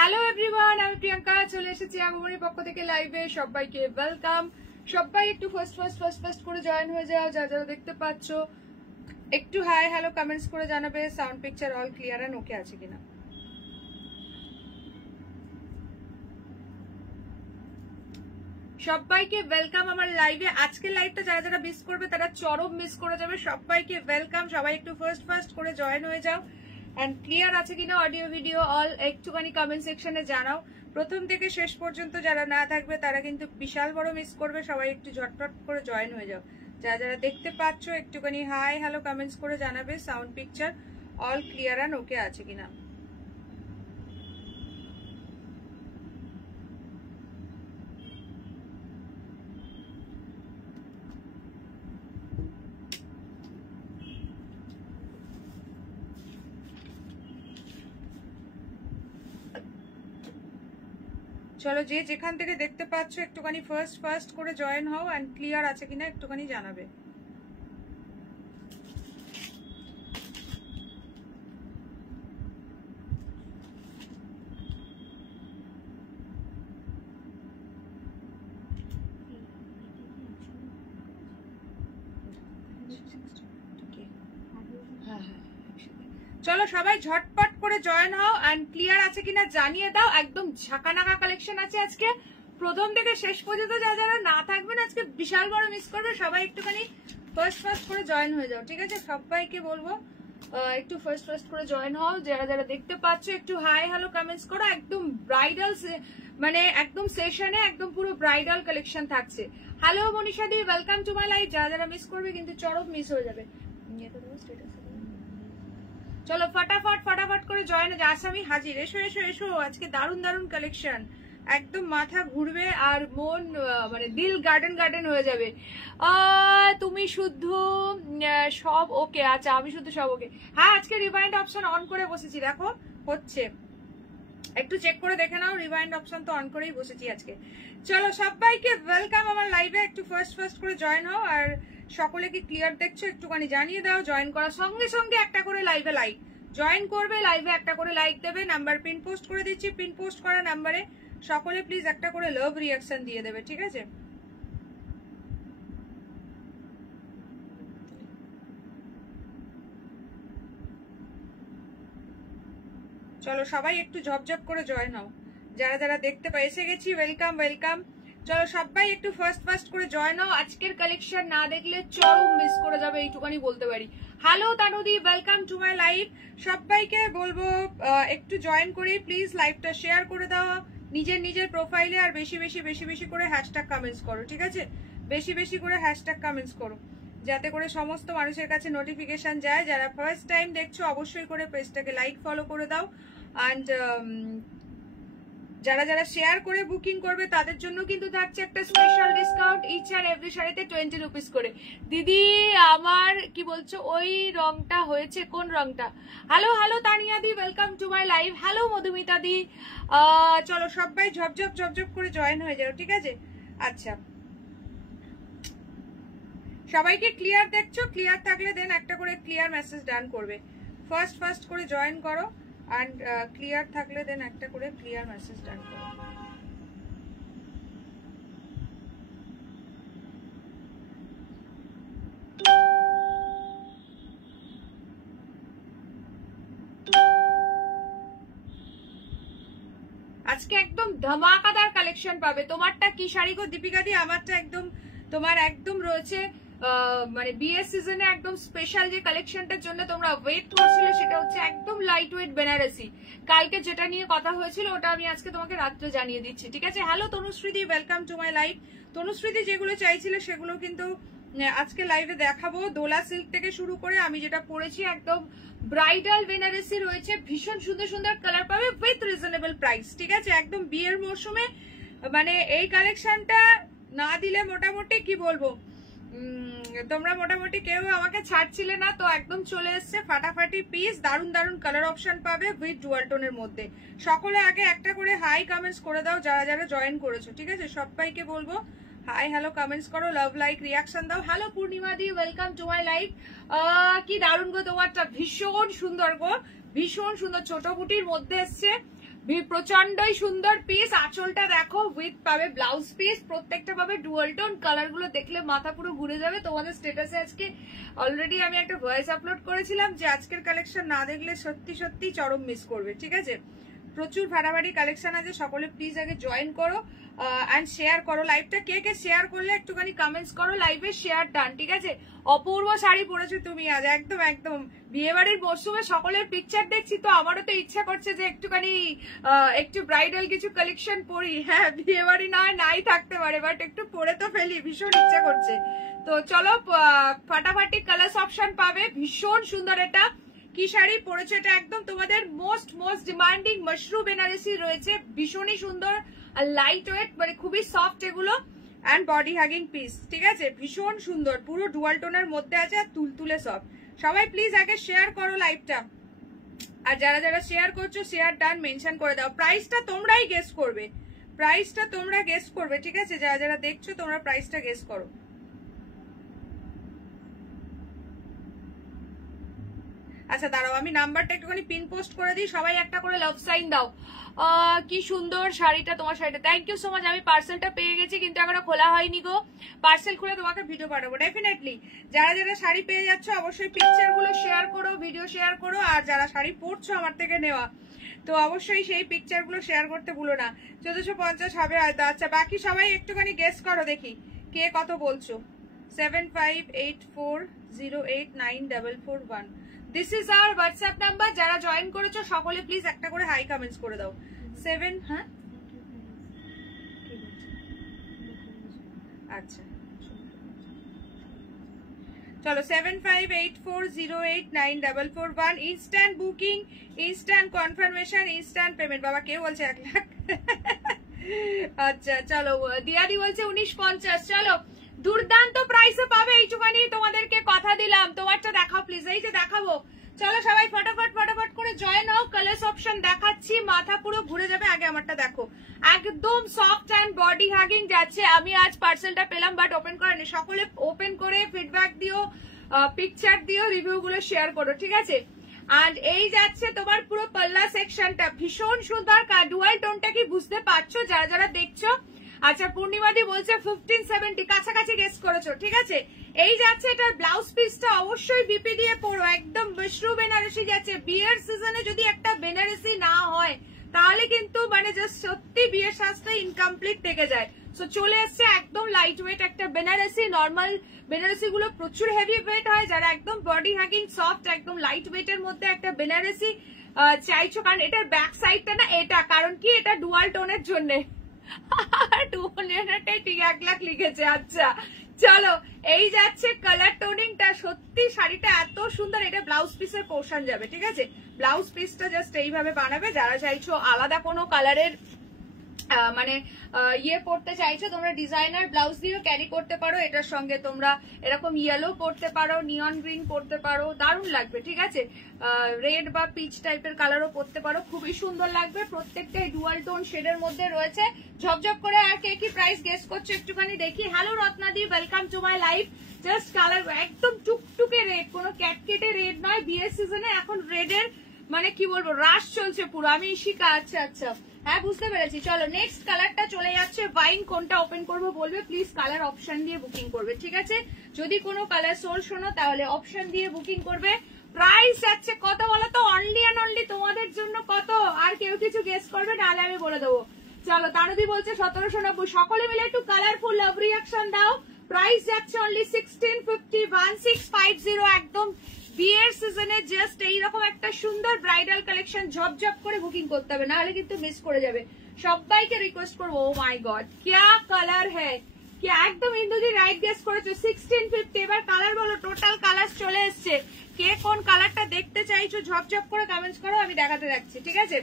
Hello everyone, আমি প্রিয়াঙ্কা চলে এসেছি আগমনের পক্ষ থেকে লাইভে। সবাইকে ওয়েলকাম। সবাই একটু ফার্স্ট করে জয়েন হয়ে যাও। যারা যারা দেখতে পাচ্ছ একটু হাই হ্যালো কমেন্টস করে জানাবে sound picture all clear and okay আছে কিনা। সবাইকে ওয়েলকাম আমার লাইভে। আজকে লাইভটা যারা যারা মিস করবে তারা চরম মিস করে যাবে। সবাইকে ওয়েলকাম। সবাই একটু ফার্স্ট করে জয়েন হয়ে যাও। এন্ড ক্লিয়ার আছে কিনা অডিও ভিডিও অল একটুখানি কমেন্ট সেকশনে জানাও। প্রথম থেকে শেষ পর্যন্ত যারা না থাকবে তারা কিন্তু বিশাল বড় মিস করবে। সবাই একটু ঝটপট করে জয়েন হয়ে যাও। যারা যারা দেখতে পাচ্ছ একটুখানি হাই হ্যালো কমেন্টস করে জানাবে sound picture all clear and okay আছে কিনা। চলো যে যেখান থেকে দেখতে পাচ্ছ একটুখানি ফার্স্ট করে জয়েন হও এন্ড ক্লিয়ার আছে কিনা একটুখানি জানাবে। চলো সবাই ঝটপট করে জয়েন হও এন্ড ক্লিয়ার আছে কিনা জানিয়ে দাও। একদম ঝাঁকানাকা কালেকশন আছে আজকে। প্রথম থেকে শেষ পর্যন্ত যারা যারা না থাকবেন আজকে বিশাল বড় মিস করবে। সবাই একটুখানি ফার্স্ট করে জয়েন হয়ে যাও, ঠিক আছে? সবাইকে বলবো একটু ফার্স্ট করে জয়েন হও। যারা যারা দেখতে পাচ্ছ একটু হাই হ্যালো কমেন্টস করো। একদম ব্রাইডাল মানে একদম সেশনে একদম পুরো ব্রাইডাল কালেকশন থাকছে। Hello Manisha the, welcome to my live. যারা যারা মিস করবে কিন্তু চরম মিস হয়ে যাবে। চলো ফটাফট করে জয়েন হয়ে যাও। আসামি হাজির, এসো। আজকে দারুণ কালেকশন। একদম মাথা ঘুরবে আর মন মানে দিল গার্ডেন হয়ে যাবে। তুমি শুধু সব ওকে? আচ্ছা আমি শুধু সব ওকে। হ্যাঁ আজকে রিভাইন্ড অপশন অন করে বসেছি, দেখো হচ্ছে, একটু চেক করে দেখে নাও। রিভাইন্ড অপশন তো অন করেই বসেছি আজকে। চলো সবাইকে ওয়েলকাম আমার লাইভে। একটু ফার্স্ট করে জয়েন হও। আর সকলে কি ক্লিয়ার দেখছো একটুখানি জানিয়ে দাও। জয়েন করার সঙ্গে একটা করে লাইভে লাইক জয়েন করবে, লাইভে একটা করে লাইক দেবে। নাম্বার পিন পোস্ট করে দিচ্ছি। পিন পোস্ট করা নাম্বারে সকলে প্লিজ একটা করে লাভ রিঅ্যাকশন দিয়ে দেবে, ঠিক আছে? চলো সবাই একটু ঝপঝপ করে জয়েন হও। যারা যারা দেখতে পাই এসে গেছি, ওয়েলকাম। চলো সবাই একটু ফার্স্ট করে জয়েন হও। আজকের কালেকশন না দেখলে চরম মিস করে যাবে, এইটুখানি বলতে পারি। হ্যালো তানুদি, ওয়েলকাম টু মাই লাইভ। সবাইকে বলবো একটু জয়েন করি প্লিজ। লাইভটা শেয়ার করে দাও নিজের প্রোফাইলে। আর বেশি করে হ্যাশট্যাগ কমেন্টস করো, ঠিক আছে? বেশি করে হ্যাশট্যাগ কমেন্টস করো যাতে করে সমস্ত মানুষের কাছে নোটিফিকেশন যায়। যারা ফার্স্ট টাইম দেখছো অবশ্যই করে পেজটাকে লাইক ফলো করে দাও। অ্যান্ড যারা যারা শেয়ার করে বুকিং করবে তাদের জন্য কিন্তু থাকছে একটা special discount. Each and every শাড়িতে 20 রুপিস করে। দিদি আমার কি বলছো, ওই রংটা হয়েছে? কোন রংটা? Hello Tania di, welcome to my live. Hello Madhumita di. চলো সবাই ঝপঝপ করে জয়েন হয়ে যাও, ঠিক আছে? আচ্ছা সবাইকে ক্লিয়ার দেখছো? ক্লিয়ার থাকলে দেন একটা করে ক্লিয়ার মেসেজ ডান করবে। ফার্স্ট করে জয়েন করো। and ক্লিয়ার থাকলে দেন একটা করে ক্লিয়ার মেসেজ ডান করো। আজকে একদম ধামাকাদার কালেকশন পাবে। তোমারটা কি শাড়ি গো দীপিকা দি? আমারটা একদম তোমার একদম রয়েছে মানে বিয়ের সিজনে একদম স্পেশাল যে কালেকশনটার জন্য তোমরা ওয়েট করছিলে সেটা হচ্ছে একদম লাইট ওয়েট বেনারসি। কালকে যেটা নিয়ে কথা হয়েছিল ওটা আমি আজকে তোমাকে রাত্রে জানিয়ে দিচ্ছি, ঠিক আছে? হ্যালো তনুশ্রীদি, ওয়েলকাম টু মাই লাইভ। তনুশ্রীদি যেগুলো চাইছিলে সেগুলো কিন্তু আজকে লাইভে দেখাবো। দোলা সিল্ক থেকে শুরু করে আমি যেটা পরেছি একদম ব্রাইডাল বেনারসি রয়েছে। ভীষণ সুন্দর কালার পাবে উইথ রিজনেবল প্রাইস, ঠিক আছে? একদম বিয়ের মরশুমে মানে এই কালেকশনটা না দিলে মোটামুটি কি বলবো, তোমরা মোটামুটি কেউ আমাকে ছাড়ছিলে না। তো একদম চলে এসছে ফাটাফাটি পিস। দারুণ কালার অপশন পাবে উইথ ডুয়াল টোনের মধ্যে। সকলে আগে একটা করে হাই কমেন্টস করে দাও যারা যারা জয়েন করেছো, ঠিক আছে? সবাইকে বলবো হাই হ্যালো কমেন্টস করো, লাভ লাইক রিয়াকশন দাও। Hello Purnima the, welcome to my live. কি দারুণ গো তোমারটা, ভীষণ সুন্দর গো, ভীষণ সুন্দর। ছোট বুটির মধ্যে এসছে, প্রচন্ডই সুন্দর পিস। আঁচলটা দেখো, উইথ পাবে ব্লাউজ পিস, প্রত্যেকটা পাবে ডুয়াল টোন। কালার গুলো দেখলে মাথা পুরো ঘুরে যাবে। তোমাদের স্ট্যাটাসে আজকে অলরেডি আমি একটা ভয়েস আপলোড করেছিলাম যে আজকের কালেকশন না দেখলে সত্যি সত্যি চরম মিস করবে, ঠিক আছে? প্রচুর ভাড়াভাড়ি কালেকশন আছে, সকলে প্লিজ আগে জয়েন করো এন্ড শেয়ার করো লাইভটা। কে কে শেয়ার করলে একটুখানি কমেন্টস করো। লাইভে শেয়ার ডান, ঠিক আছে? অপূর্ব শাড়ি পরেছো তুমি আজ, একদম একদম বিয়ে বাড়ির মরশুমে সকলের পিকচার দেখছি তো আমারও তো ইচ্ছা করছে যে একটুখানি একটু ব্রাইডাল কিছু কালেকশন পরি। হ্যাঁ, বিয়ে বাড়ি নয় নাই থাকতে পারে, বাট একটু পরে তো ফেলি, ভীষণ ইচ্ছা করছে। তো চলো, ফাটাফাটি কালার অপশন পাবে, ভীষণ সুন্দর। এটা কি শাড়ি পরেছো? এটা একদম তোমাদের মোস্ট ডিমান্ডিং মাশরুম বেনারসি রয়েছে, ভীষণই সুন্দর আর লাইট ওয়েট, মানে খুবই সফট এগুলো, এন্ড বডি হ্যাগিং পিস, ঠিক আছে? ভীষণ সুন্দর, পুরো ডুয়াল টোনের মধ্যে আছে আর তুলতুলে সব। সবাই প্লিজ আগে শেয়ার করো লাইভটা, আর যারা যারা শেয়ার করছো শেয়ার ডান মেনশন করে দাও। প্রাইসটা তোমরাই গেস করবে, প্রাইসটা তোমরা গেস করবে, ঠিক আছে? যারা যারা দেখছো তোমরা প্রাইসটা গেস করো। আচ্ছা দাঁড়াও, আমি নাম্বারটা একটুখানি পিন পোস্ট করে দিই, সবাই একটা করে লাভ সাইন দাও। কি সুন্দর শাড়িটা, তোমার শাড়িটা, থ্যাংক ইউ সো মাচ। আমি পার্সেলটা পেয়ে গেছি কিন্তু এখনো খোলা হয়নি গো। পার্সেল খুলে তোমাকে ভিডিও পাঠাবো ডেফিনেটলি। যারা যারা শাড়ি পেয়ে যাচ্ছ অবশ্যই পিকচার গুলো শেয়ার করো, ভিডিও শেয়ার করো, আর যারা শাড়ি পরছো আমার থেকে নেওয়া তো অবশ্যই সেই পিকচার গুলো শেয়ার করতে ভুলো না। 1450 হবে হয়তো। আচ্ছা বাকি সবাই একটুখানি গেস করো দেখি কে কত বলছো। 7584089441 this is our WhatsApp number. যারা জয়েন করেছো সকলে প্লিজ একটা করে হাই কমেন্টস করে দাও। 7 হ্যাঁ আচ্ছা চলো, 7584089441। Instant booking, instant confirmation, instant payment. বাবা কে বলছে 1 লাখ? আচ্ছা চলো, দিয়াদি বলছে 1950। চলো, দুর্দান্ত প্রাইসে পাবে, এইটুখানি তোমাদেরকে কথা দিলাম। তোমারটা দেখাও প্লিজ, এই যে দেখাবো। চলো সবাই ফটাফট ফটাফট করে জয়েন হও, কালার্স অপশন দেখাচ্ছি, মাথা পুরো ঘুরে যাবে। আগে আমারটা দেখো, একদম সফট অ্যান্ড বডি হ্যাগিং যাচ্ছে। আমি আজ পার্সেলটা পেলাম বাট ওপেন করিনি। সকলে ওপেন করে ফিডব্যাক দিও, পিকচার দিও, রিভিউ গুলো শেয়ার করো, ঠিক আছে? আর এই যাচ্ছে তোমার পুরো পাল্লা সেকশনটা, ভীষণ সুন্দর। ডুয়াল টোনটা কি বুঝতে পারছো যারা যারা দেখছো? আচ্ছা পূর্ণিমাদি বলছে 1570, কাছাকাছি গেস করেছো, ঠিক আছে? এই যাচ্ছে এটার ব্লাউজ পিসটা, অবশ্যই বিপি দিয়ে পরো, একদম মাশরুম বেনারসি যাচ্ছে। বিয়ের সিজনে যদি একটা বেনারসি না হয় তাহলে কিন্তু মানে জাস্ট সত্যি বিয়ের সাজটা ইনকমপ্লিট থেকে যায়। সো চলে এসছে একদম লাইট ওয়েট একটা বেনারসি। নর্মাল বেনারসি গুলো প্রচুর হেভি ওয়েট হয়, যারা একদম বডি হ্যাগিং সফট একদম লাইট ওয়েট এর মধ্যে একটা বেনারসি চাইছো, কারণ এটার ব্যাক সাইডটা না এটা, কারণ কি এটা ডুয়াল টোনের জন্য। 1 লাখ লিখেছে। আচ্ছা চলো, এই যাচ্ছে কালার টোনিংটা, সত্যি শাড়িটা এত সুন্দর। এটা ব্লাউজ পিসের পোর্শন যাবে, ঠিক আছে? ব্লাউজ পিসটা জাস্ট এইভাবে বানাবে। যারা চাইছো আলাদা কোনো কালারের মানে ইয়ে পড়তে চাইছো, তোমরা ডিজাইনার ব্লাউজ দিয়েও ক্যারি করতে পারো। এটার সঙ্গে তোমরা এরকম ইয়েলো পড়তে পারো, নিয়ন গ্রিন পড়তে পারো, দারুণ লাগবে, ঠিক আছে? রেড বা পিচ টাইপের কালারও পড়তে পারো, খুবই সুন্দর লাগবে। প্রত্যেকটাই ডুয়াল টোন শেডের মধ্যে রয়েছে, ঝপঝপ করে। আর কে কি প্রাইস গেস করছো একটুখানি দেখি। হ্যালো রত্নাদি, welcome to my life. Just colour একদম টুকটুকে রেড, কোনো ক্যাটকেটে রেড নয়। বিয়ের সিজনে এখন রেডের মানে কি বলবো রাশ চলছে পুরো। আমি ইশিকা, আচ্ছা আচ্ছা হ্যাঁ বুঝতে পেরেছি। চলো নেক্সট কালারটা চলে যাচ্ছে ওয়াইন। কোনটা ওপেন করবো বলবে প্লিজ, কালার অপশন দিয়ে বুকিং করবে, ঠিক আছে? যদি কোনো কালার সোল শোনো তাহলে অপশন দিয়ে বুকিং করবে। প্রাইস যাচ্ছে কত বলো তো? অনলি অ্যান্ড অনলি তোমাদের জন্য কত? আর কেউ কিছু গেস করবে নাহলে আমি বলে দেবো। চলো, তানবী বলছে 1790। সকলে মিলে একটু কালারফুল লাভ রিয়াকশন দাও। প্রাইস যাচ্ছে অনলি 1650, 1650। একদম বিয়ের সিজনে জাস্ট এইরকম একটা সুন্দর ব্রাইডাল কালেকশন ঝপঝপ করে বুকিং করতে হবে, নাহলে কিন্তু মিস করে যাবে। সবাইকে রিকোয়েস্ট করবো, ও মাই গড क्या কালার হ্যাঁ, কি একদম ইন্দুদি রাইট গেস করেছো। 1650। এবার কালার বলো, টোটাল কালার চলে এসছে। কে কোন কালারটা দেখতে চাইছো ঝপঝপ করে কমেন্টস করো, আমি দেখাতে যাচ্ছি, ঠিক আছে?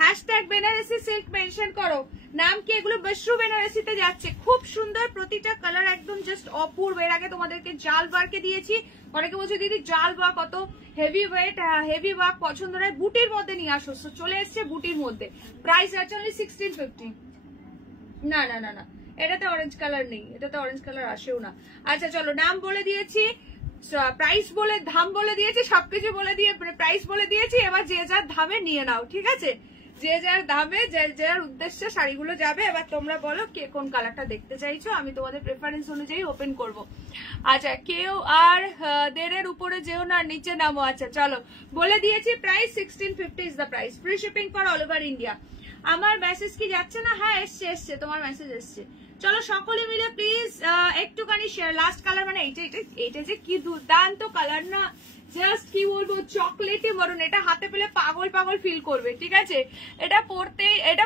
হ্যাশট্যাগ বেনারসি সিল্ক মেনশন করো। নাম কি? এগুলো মাশরুম বেনারসিতে যাচ্ছে, খুব সুন্দর প্রতিটা কালার, একদম জাস্ট অপূর্ব। এর আগে তোমাদেরকে জাল ওয়ার্কে দিয়েছি, অনেকে বলছে দিদি জাল ওয়ার্ক কত হেভি ওয়েট, হেভি ওয়ার্ক পছন্দ নয়, বুটির মধ্যে নিয়ে আসো। চলে এসছে বুটির মধ্যে। প্রাইস আছে অনলি 1650। না না না না, এটাতে অরেঞ্জ কালার নেই, এটাতে অরেঞ্জ কালার আসেও না। আচ্ছা চলো, নাম বলে দিয়েছি, প্রাইস বলে দাম বলে দিয়েছি, সবকিছু বলে দিয়ে প্রাইস বলে দিয়েছি। এবার যে যার দামে নিয়ে নাও, ঠিক আছে? যে যার দামে যে যার উদ্দেশ্যে শাড়িগুলো যাবে। এবার তোমরা বলো কে কোন কালারটা দেখতে চাইছো, আমি তোমাদের প্রেফারেন্স অনুযায়ী ওপেন করব। আচ্ছা, কেউ আর 1.5 উপরে যেও না, নিচে নামো। আচ্ছা চলো, বলে দিয়েছি price 1650 is the price, free shipping for all over India. আমার মেসেজ কি যাচ্ছে না? হ্যাঁ এসছে, তোমার মেসেজ এসছে। চলো সকলে মিলে প্লিজ একটুখানি শেয়ার। লাস্ট কালার মানে এইটা যে কি দুর্দান্ত কালার না, জাস্ট কি বলবো, চকলেটই বরণ। এটা হাতে পেলে পাগল পাগল ফিল করবে, ঠিক আছে? এটা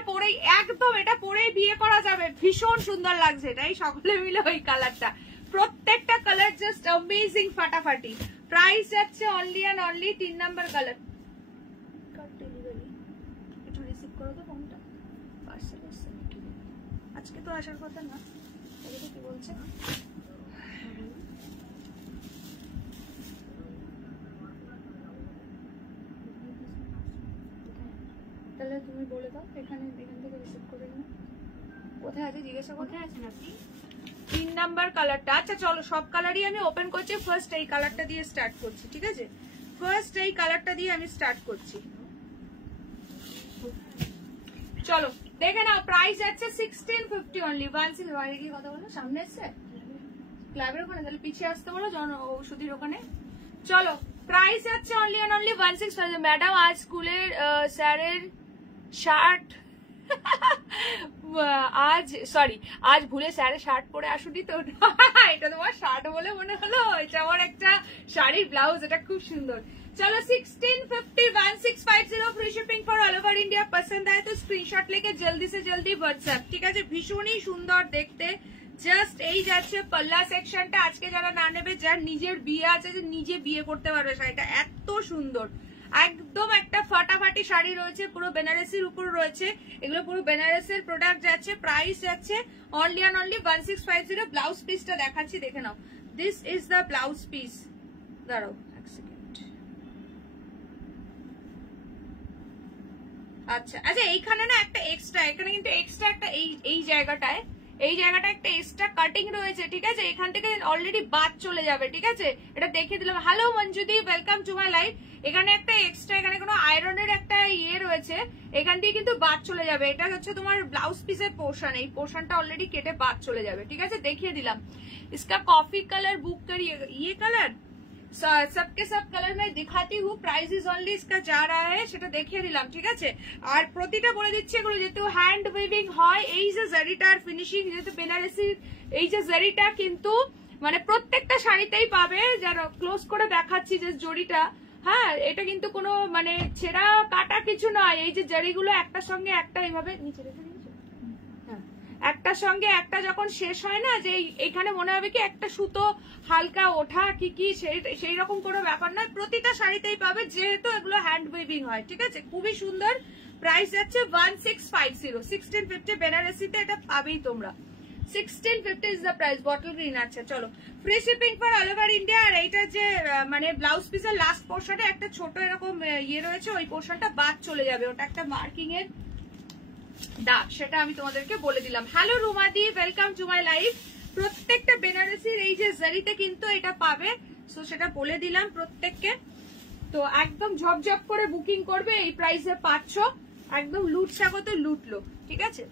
পরেই একদম, এটা পরেই বিয়ে করা যাবে, ভীষণ সুন্দর লাগছে। এটাই সকলে মিলে ওই কালারটা, প্রত্যেকটা কালার জাস্ট অ্যামেজিং, ফাটাফাটি। প্রাইস যাচ্ছে only and only 3 number colour. একটু রিসিভ করো তো ফোনটা, পার্সেল এসছে নাকি? আজকে তো আসার কথা না, কি বলছে? তাহলে তুমি বলে দাও, এখান থেকে রিসিভ করে নিও। কোথায় আছে জিজ্ঞাসা, কোথায় আছেন আপনি? 3 নাম্বার কালারটা। আচ্ছা চলো, সব কালারই আমি ওপেন করছি। ফার্স্ট এই কালারটা দিয়ে স্টার্ট করছি, ঠিক আছে? ফার্স্ট এই কালারটা দিয়ে আমি স্টার্ট করছি। চলো দেখে নাও, প্রাইস আছে 1650 অনলি। 16 বাইরে গিয়ে কথা বলো, সামনে এসছে ক্লাবের ওখানে, তাহলে পিছিয়ে আসতে বলো ঔষধির ওখানে। চলো, প্রাইস আছে অনলি অ্যান্ড অনলি 1650। ম্যাডাম আজ স্কুলের স্যারের শার্ট আজ ভুলে স্যারের শার্ট পরে আসুনি তো। এটা তোমার শার্ট বলে মনে হলো, এটা আমার একটা শাড়ির ব্লাউজ, এটা খুব সুন্দর। चलो 1650 1650 free shipping for all over India. पसंद आए तो स्क्रीनशॉट लेके जल्दी से जल्दी व्हाट्सएप, ঠিক আছে? ভীষণই সুন্দর দেখতে, জাস্ট এই যাচ্ছে পাল্লা সেকশনটা। আজকে যারা না নেবে, যার নিজের বিয়ে আছে, যে নিজে বিয়ে করতে পারবে, শাড়িটা এত সুন্দর, একদম একটা ফাটাফাটি শাড়ি রয়েছে, পুরো বেনারসির উপর রয়েছে। এগুলো পুরো বেনারসের প্রোডাক্ট যাচ্ছে। প্রাইস যাচ্ছে অনলি অ্যান্ড অনলি 1650। ব্লাউজ পিসটা দেখাচ্ছি, দেখে নাও। This is the blouse piece. দাঁড়াও এক সেকেন্ড। আচ্ছা আচ্ছা, এইখানে না একটা এক্সট্রা, এখানে কিন্তু এক্সট্রা একটা এই জায়গাটায় একটা এক্সট্রা কাটিং রয়েছে, ঠিক আছে? এখান থেকে অলরেডি বাদ চলে যাবে, ঠিক আছে? এটা দেখিয়ে দিলাম। Hello Manjudi, welcome to my live. এখানে একটা এক্সট্রা, এখানে কোনো আয়রনের একটা ইয়ে রয়েছে, এখান দিয়ে কিন্তু বাদ চলে যাবে। এটা হচ্ছে তোমার ব্লাউজ পিসের পোর্শন, এই পোর্শনটা অলরেডি কেটে বাদ চলে যাবে, ঠিক আছে? দেখিয়ে দিলাম। इसका कॉफी कलर बुक करिए, ये कलर सबके सब कलर में दिखाती हूँ। प्राइस इज ओनली इसका जा रहा है, সেটা দেখিয়ে দিলাম, ঠিক আছে? আর প্রতিটা বলে দিচ্ছি, এগুলো যেহেতু হ্যান্ড উইভিং হয়, এই যে জারিটার ফিনিশিং, যেহেতু বেনারসি এই যে জারিটা কিন্তু মানে প্রত্যেকটা শাড়িতেই পাবে। যারা ক্লোজ করে দেখাচ্ছি যে জড়িটা, হ্যাঁ, এটা কিন্তু কোনো মানে ছেঁড়া কাটা কিছু নয়। এই যে জারিগুলো একটার সঙ্গে একটা এইভাবে নিচে রেখে দিয়েছে, একটার সঙ্গে একটা যখন শেষ হয় না, যে এখানে মনে হবে কি একটা সুতো হালকা ওঠা কি সেই রকম কোনো ব্যাপার নয়। প্রতিটা শাড়িতেই পাবে, যেহেতু এগুলো হ্যান্ড উইভিং হয়, ঠিক আছে? খুবই সুন্দর। প্রাইস যাচ্ছে 1650 1650 বেনারসিতে এটা পাবেই তোমরা। 1650 is the price. Bottle green. আচ্ছা চলো, free shipping for all over India. আর এইটা যে মানে ব্লাউজ পিসের লাস্ট পোর্শনে একটা ছোট এরকম ইয়ে রয়েছে, ওই পোর্শনটা বাদ চলে যাবে, ওটা একটা মার্কিং এর দাগ, সেটা আমি তোমাদেরকে বলে দিলাম। হ্যালো রুমাদি, ওয়েলকাম টু মাই লাইভ। প্রত্যেকটা বেনারসির এই যে জারিতে কিন্তু এটা পাবে, সো সেটা বলে দিলাম প্রত্যেককে। তো একদম ঝপঝপ করে বুকিং করবে, এই প্রাইসে পাচ্ছ, একদম লুট স্বাগত, লুটলো, ঠিক আছে?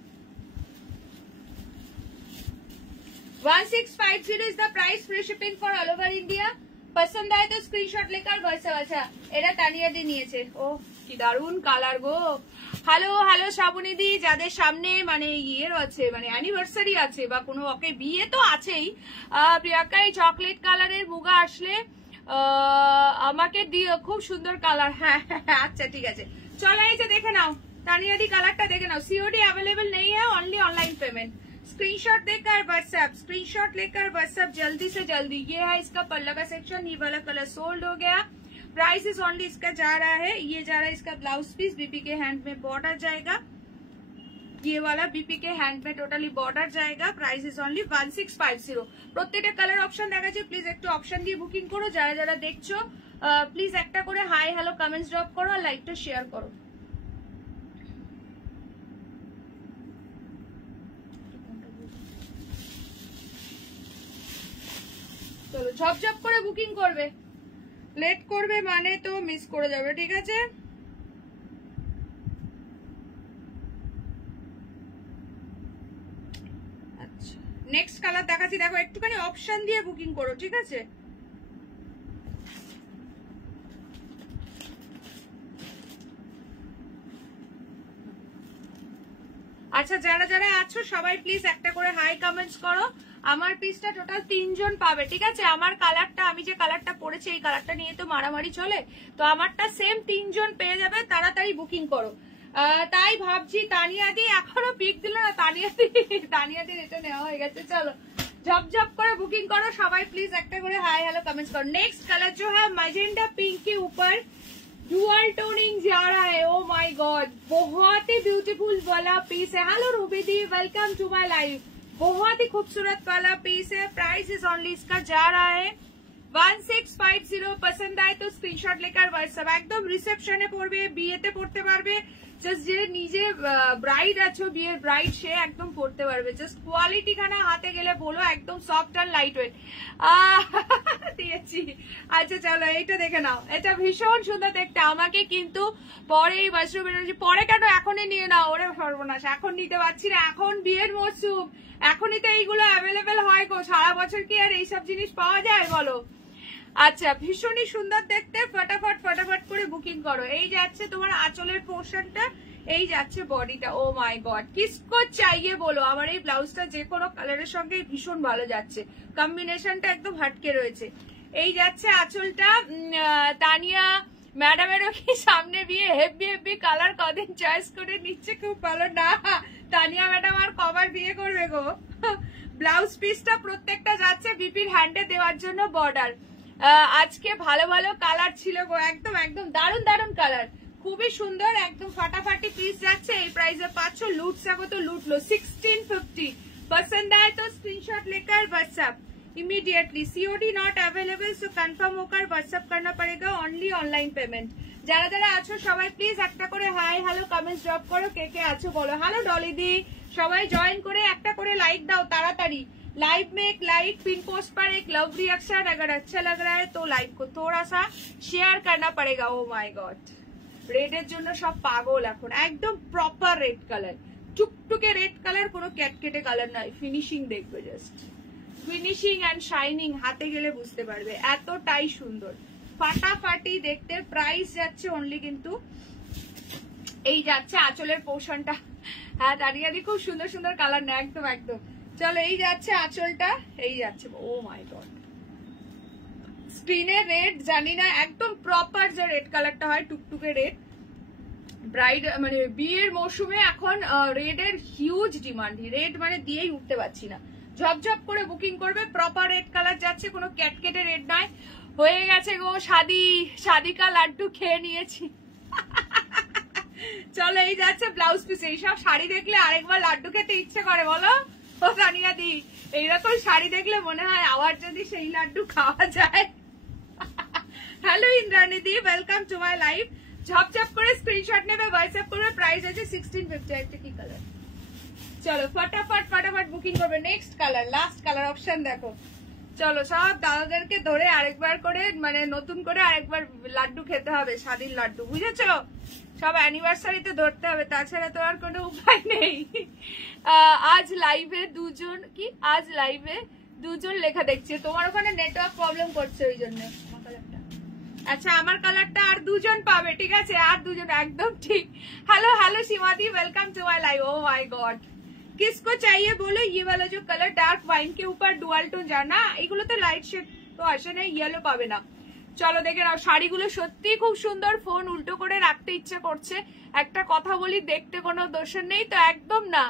1650 is the price, free shipping for all over India. পছন্দ হয় তো স্ক্রিনশট লেকার হোয়াটসঅ্যাপ। আচ্ছা, এটা তানিয়া দি নিয়েছে। ও কি দারুন কালার গো। হ্যালো হ্যালো শ্রাবণীদি, যাদের সামনে মানে ইয়ের আছে, মানে অ্যানিভার্সারি আছে বা কোনো ওকে বিয়ে তো আছেই, প্রিয়াঙ্কা এই চকলেট কালারের মুগা আসলে আমাকে দিও, খুব সুন্দর কালার। হ্যাঁ আচ্ছা ঠিক আছে, চলো এই যে দেখে নাও तानिया दी कलर देखे ना, सीओडी अवेलेबल नहीं है, ओनली ऑनलाइन पेमेंट। स्क्रीनशॉट देकर व्हाट्सएप, स्क्रीनशॉट लेकर व्हाट्सएप जल्दी से जल्दी। ये है इसका पल्ला का सेक्शन, ये वाला कलर सोल्ड हो गया। प्राइस इज ओनली इसका जा रहा है, ये जा रहा है इसका ब्लाउज पीस, बीपी के हैंड में बॉर्डर जाएगा, ये वाला बीपी के हैंड में टोटली बॉर्डर जाएगा। Price is only 1650। প্রত্যেকটা কালার অপশন দেখাচ্ছি, প্লিজ একটু অপশন দিয়ে বুকিং করো। যারা যারা দেখছো প্লিজ একটা করে হাই হ্যালো কমেন্টস ড্রপ করো আর লাইকটা শেয়ার করো। চলো ঝপঝপ করে বুকিং করবে, লেট করবে মানে তো মিস করে যাবে, ঠিক আছে? আচ্ছা নেক্সট কালার দেখাচ্ছি, দেখো একটুখানি অপশন দিয়ে বুকিং করো, ঠিক আছে? আচ্ছা যারা যারা আছো সবাই প্লিজ একটা করে হাই কমেন্টস করো। আমার পিসটা টোটাল 3 জন পাবে, ঠিক আছে? আমার কালারটা, আমি যে কালারটা পরেছি এই কালারটা নিয়ে তো মারামারি চলে, তো আমারটা সেম 3 জন পেয়ে যাবে, তাড়াতাড়ি বুকিং করো। তাই ভাবছি তানিয়াদি এখনো পিক দিল না, তানিয়াদির এটা নেওয়া হয়ে গেছে। চলো ঝপঝপ করে বুকিং করো সবাই প্লিজ, একটা করে হাই হ্যালো कमेंट्स करो। नेक्स्ट कलर जो है मैजेंटा पिंक के ऊपर डुअल टोनिंग जा रहा है, ओ माय गॉड बहुत ही ब्यूटीफुल वाला पीस है। हेलो रूबी दी, वेलकम टू माय लाइव। बहुत ही खूबसूरत वाला पीस है, प्राइस इज ओनली इसका जा रहा है 1650। पसंद आए तो स्क्रीनशॉट लेकर व्हाट्सएप, एकदम रिसेप्शने পড়বে, বিয়েতে পড়তে পারবে, জাস্ট যে নিজে ব্রাইড আছো, বিয়ের ব্রাইড সে একদম পড়তে পারবে। জাস্ট কোয়ালিটি খানা হাতে গেলে বলো, একদম সফট আর লাইট ওয়েট দিয়েছি। আচ্ছা চলো এইটা দেখে নাও, এটা ভীষণ সুন্দর দেখতে। আমাকে কিন্তু পরে এই মাশরুম এনার্জি পরে কেন, এখনই নিয়ে নাও। ওরে সর্বনাশ, এখন নিতে পারছি না, এখন বিয়ের মরশুম, এখনই তো এইগুলো অ্যাভেলেবেল হয় গো, সারা বছর কি আর এইসব জিনিস পাওয়া যায় বলো? আচ্ছা ভীষণই সুন্দর দেখতে, ফটাফট ফটাফট করে বুকিং করো। এই যাচ্ছে তোমার আঁচলের পোর্শনটা, এই যাচ্ছে বডিটা। ও মাই গড কিসকো চাইয়ে বলো। আমার এই ব্লাউজটা যে কোনো কালারের সঙ্গে ভীষণ ভালো যাচ্ছে, কম্বিনেশনটা একদম হাটকে রয়েছে। এই যাচ্ছে আঁচলটা। তানিয়া ম্যাডামেরও কি সামনে বিয়ে, হেভি হেভি কালার কদিন চয়েস করে নিচ্ছে, খুব ভালো না? তানিয়া ম্যাডাম আর কবার বিয়ে করবে গো? ব্লাউজ পিসটা প্রত্যেকটা যাচ্ছে বিপির হ্যান্ডে দেওয়ার জন্য বর্ডার। আজকে ভালো ভালো কালার ছিল গো, একদম একদম দারুন দারুন কালার, খুবই সুন্দর, একদম ফাটাফাটি পিস যাচ্ছে। এই প্রাইসে পাচ্ছ। लूट सको तो लूट लो 1650। पसंद आए तो स्क्रीनशॉट लेकर WhatsApp immediately. COD not available, so confirm होकर व्हाट्सएप करना पड़ेगा, ओनली ऑनलाइन पेमेंट। যারা যারা আছো সবাই প্লিজ একটা করে হাই হ্যালো কমেন্টস ড্রপ করো, কে কে আছো বলো। হ্যালো ডলি দি, সবাই জয়েন করে একটা করে লাইক দাও তাড়াতাড়ি। लाइव में एक लाइक, पिन पोस्ट पर एक लव रिएक्शन, अगर अच्छा लग रहा है तो लाइक को थोड़ा सा शेयर करना पड़ेगा। ओ माय गॉड রেডের জন্য সব পাগল এখন, একদম প্রপার রেড কালার, টুকটুকে রেড কালার, কোনো ক্যাটকেটে কালার নয়। ফিনিশিং দেখবে, জাস্ট ফিনিশিং এন্ড শাইনিং হাতে গেলে বুঝতে পারবে, এতটাই সুন্দর ফাটাফাটি দেখতে। প্রাইস যাচ্ছে অনলি কিন্তু এই যাচ্ছে আঁচলের পোর্শনটা। হ্যাঁ তানিয়াদি খুব সুন্দর সুন্দর কালার না, একদম একদম। চলো এই যাচ্ছে আঁচলটা, এই যাচ্ছে। ও মাই গড স্ক্রিনে রেড জানি না, একদম প্রপার যে রেড কালারটা হয়, টুকটুকে রেড। ব্রাইড মানে বিয়ের মৌসুমে এখন রেডের হিউজ ডিমান্ড, রেড মানে দিয়েই উঠতে পারছি না। ঝপঝপ করে বুকিং করবে, প্রপার রেড কালার যাচ্ছে, কোনো ক্যাটকেটে রেড নয়। হয়ে গেছে গো শাদি কা লাড্ডু খেয়ে নিয়েছি। চলো এই যাচ্ছে ব্লাউজ পিস। এইসব শাড়ি দেখলে আরেকবার লাড্ডু খেতে ইচ্ছে করে বলো ও তানিয়া দি? এইরকম শাড়ি দেখলে মনে হয় আবার যদি সেই লাড্ডু খাওয়া যায়। Hello Indrani di, welcome to my live. ঝপঝপ করে স্ক্রিনশট নেবে, হোয়াটসঅ্যাপ করবে। প্রাইস আছে 1650। একটা কি কালার? চলো ফটাফট ফটাফট বুকিং করবে। Next colour, last colour option দেখো। চলো সব দাদাদেরকে ধরে আরেকবার করে, মানে নতুন করে আরেকবার লাড্ডু খেতে হবে, স্বাদীর লাড্ডু, বুঝেছো? সব অ্যানিভার্সারিতে ধরতে হবে, তাছাড়া তো আর কোনো উপায় নেই। আজ লাইভে দুজন, কি আজ লাইভে দুজন লেখা দেখছি, তোমার ওখানে নেটওয়ার্ক প্রবলেম করছে ওই জন্য। আচ্ছা আমার কালারটা আর দুজন পাবে, ঠিক আছে? আর দুজন, একদম ঠিক। হ্যালো হ্যালো সীমাদি, welcome to my live. Oh my God किसको चाहिए बोलो। ये वाला जो कलर डार्क वाइन के ऊपर डुअल टोन जाना, এগুলোতে লাইট শেড তো আসে না, ইয়েলো পাবে না। চলো দেখে নাও, শাড়িগুলো সত্যি খুব সুন্দর। ফোন উল্টো করে রাখতে ইচ্ছে করছে। একটা কথা বলি, দেখতে কোনো দোষ নেই তো, একদম না।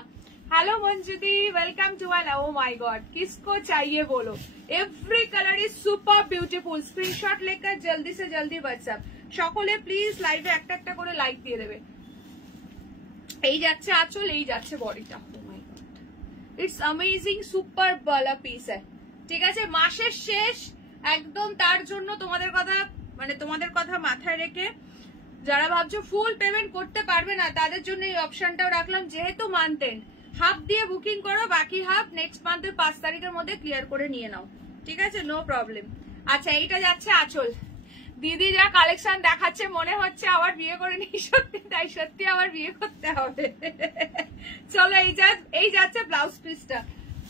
हेलो मंजुदी, welcome to my live. Oh my God किसको चाहिए बोलो। Every colour is super beautiful. Screenshot लेकर जल्दी से जल्दी व्हाट्सएप। সকলে প্লিজ লাইভে একটা একটা করে লাইক দিয়ে দেবে। এই যাচ্ছে আঁচল, এই যাচ্ছে বডিটা। ও my god it's amazing, super Bala piece है, ঠিক আছে? মাসের শেষ একদম, তার জন্য তোমাদের কথা, মানে তোমাদের কথা মাথায় রেখে যারা ভাবছো ফুল পেমেন্ট করতে পারবে না, তাদের জন্য এই অপশনটাও রাখলাম। যেহেতু মান্থেন হাফ দিয়ে বুকিং করো, বাকি হাফ নেক্সট মান্থের 5 তারিখের মধ্যে ক্লিয়ার করে নিয়ে নাও, ঠিক আছে? No problem. আচ্ছা এইটা যাচ্ছে আঁচল। দিদি যা কালেকশন দেখাচ্ছে মনে হচ্ছে আবার বিয়ে করে নি, সত্যি তাই, সত্যি আবার বিয়ে করতে হবে। চলো এই যাচ্ছে ব্লাউজ পিসটা।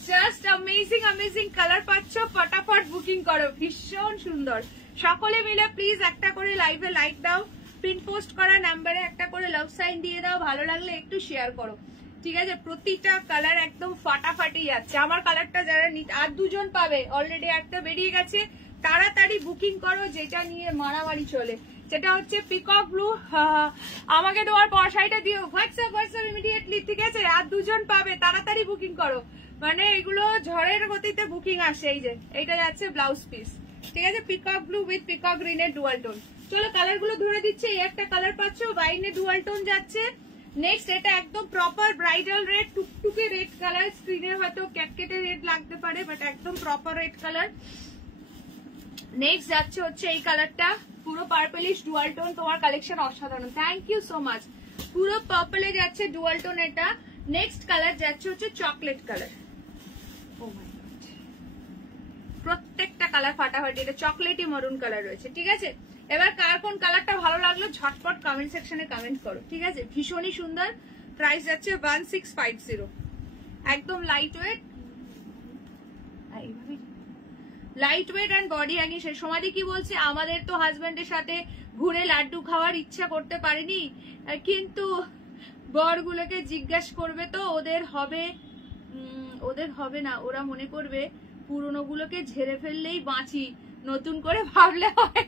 জাস্ট অ্যামেজিং অ্যামেজিং কালার পাচ্ছ, ফটাফট বুকিং করো, ভীষণ সুন্দর। সকলে মিলে প্লিজ একটা করে লাইভে লাইক দাও, পিন পোস্ট করা নাম্বারে একটা করে লাভ সাইন দিয়ে দাও, ভালো লাগলে একটু শেয়ার করো, ঠিক আছে? প্রতিটা কালার একদম ফাটাফাটি যাচ্ছে। আমার কালারটা যারা আর দুজন পাবে, অলরেডি একটা বেরিয়ে গেছে, তাড়াতাড়ি বুকিং করো, যেটা নিয়ে মারামারি চলে, যেটা হচ্ছে পিকক ব্লু। আমাকে তোমার পয়সাটা দিও, হোয়াটসঅ্যাপ ইমিডিয়েটলি, ঠিক আছে? আর দুজন পাবে, তাড়াতাড়ি বুকিং করো, মানে এগুলো ঝড়ের গতিতে বুকিং আসে। এই যে এইটা যাচ্ছে ব্লাউজ পিস, ঠিক আছে? পিকক ব্লু উইথ পিকক গ্রিনের ডুয়াল টোন। চলো কালার গুলো ধরে দিচ্ছে। এই একটা কালার পাচ্ছ, ওয়াইনে ডুয়াল টোন যাচ্ছে। নেক্সট এটা একদম প্রপার ব্রাইডাল রেড, টুকটুকে রেড কালার, স্ক্রিনে হয়তো ক্যাটকেটে রেড লাগতে পারে, বাট একদম প্রপার রেড কালার। নেক্সট যাচ্ছে হচ্ছে এই কালারটা, পুরো পার্পলিশ ডুয়াল টোন, তোমার কালেকশন অসাধারণ, থ্যাংক ইউ সো মাচ। পুরো পার্পলে যাচ্ছে ডুয়াল টোন এটা। নেক্সট কালার যাচ্ছে হচ্ছে chocolate colour. O my god, প্রত্যেকটা কালার ফাটাফাটি, এটা চকলেটি মরুন কালার রয়েছে, ঠিক আছে? এবার কার কোন কালারটা ভালো লাগলো ঝটপট কমেন্ট সেকশনে কমেন্ট করো, ঠিক আছে? ভীষণই সুন্দর। প্রাইস যাচ্ছে 1650, একদম light weight, light weight and body hanging. সে সমাধি কি বলছে, আমাদের তো হাজবেন্ডের সাথে ঘুরে লাড্ডু খাওয়ার ইচ্ছা করতে পারিনি, কিন্তু বরগুলোকে জিজ্ঞাসা করবে তো ওদের হবে না, ওরা মনে করবে পুরনো গুলোকে ঝেড়ে ফেললেই বাঁচি, নতুন করে ভাবলে হয়।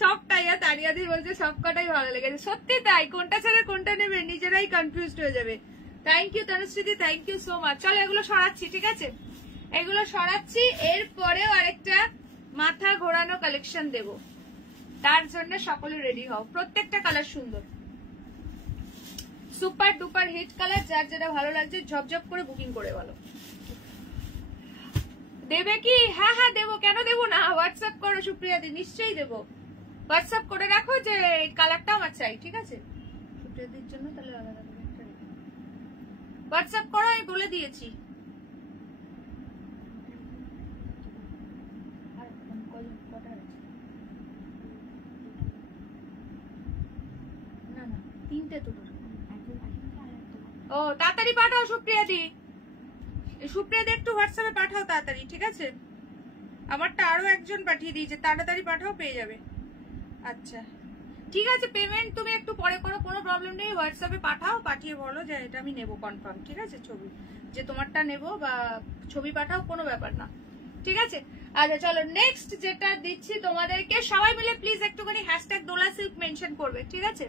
সবটাই তারিয়াদি বলছে সবকটাই ভালো লেগেছে, সত্যি তাই, কোনটা ছেড়ে কোনটা নেবে নিজেরাই কনফিউজড হয়ে যাবে। থ্যাংক ইউ তনুশ্রীদি, থ্যাংক ইউ সো মাচ। চলো এগুলো সরাচ্ছি, ঠিক আছে? এগুলো সরাচ্ছি, এরপরেও আরেকটা মাথা ঘোরানো কালেকশন দেব, তার জন্য সকলে রেডি হও। প্রত্যেকটা কালার সুন্দর, সুপার ডুপার হিট কালার, যার যেটা ভালো লাগছে ঝপঝপ করে বুকিং করে বলো। দেবে কি? হ্যাঁ হ্যাঁ দেবো, কেন দেবো না? হোয়াটসঅ্যাপ করো সুপ্রিয়া দি, নিশ্চয়ই দেবো। হোয়াটসঅ্যাপ করে রাখো যে এই কালারটা আমার চাই, ঠিক আছে? সুপ্রিয়া দির জন্য তাহলে আলাদা করে একটা হোয়াটসঅ্যাপ করো, আমি বলে দিয়েছি। না না, তিনটে তো ও, তাড়াতাড়ি পাঠাও সুপ্রিয়া দি, সুপ্রিয়া দি একটু হোয়াটসঅ্যাপে পাঠাও তাড়াতাড়ি, ঠিক আছে? আমারটা আরো একজন পাঠিয়ে দিয়েছে, তাড়াতাড়ি পাঠাও, পেয়ে যাবে। আচ্ছা ঠিক আছে, পেমেন্ট তুমি একটু পরে করো, কোনো প্রবলেম নেই। হোয়াটসঅ্যাপে পাঠাও, পাঠিয়ে বলো যে এটা আমি নেবো কনফার্ম, ঠিক আছে? ছবি যে তোমারটা নেবো বা ছবি পাঠাও, কোনো ব্যাপার না, ঠিক আছে? আচ্ছা চলো নেক্সট যেটা দিচ্ছি তোমাদেরকে, সবাই মিলে প্লিজ একটুখানি হ্যাশট্যাগ দোলা সিল্ক মেনশন করবে, ঠিক আছে?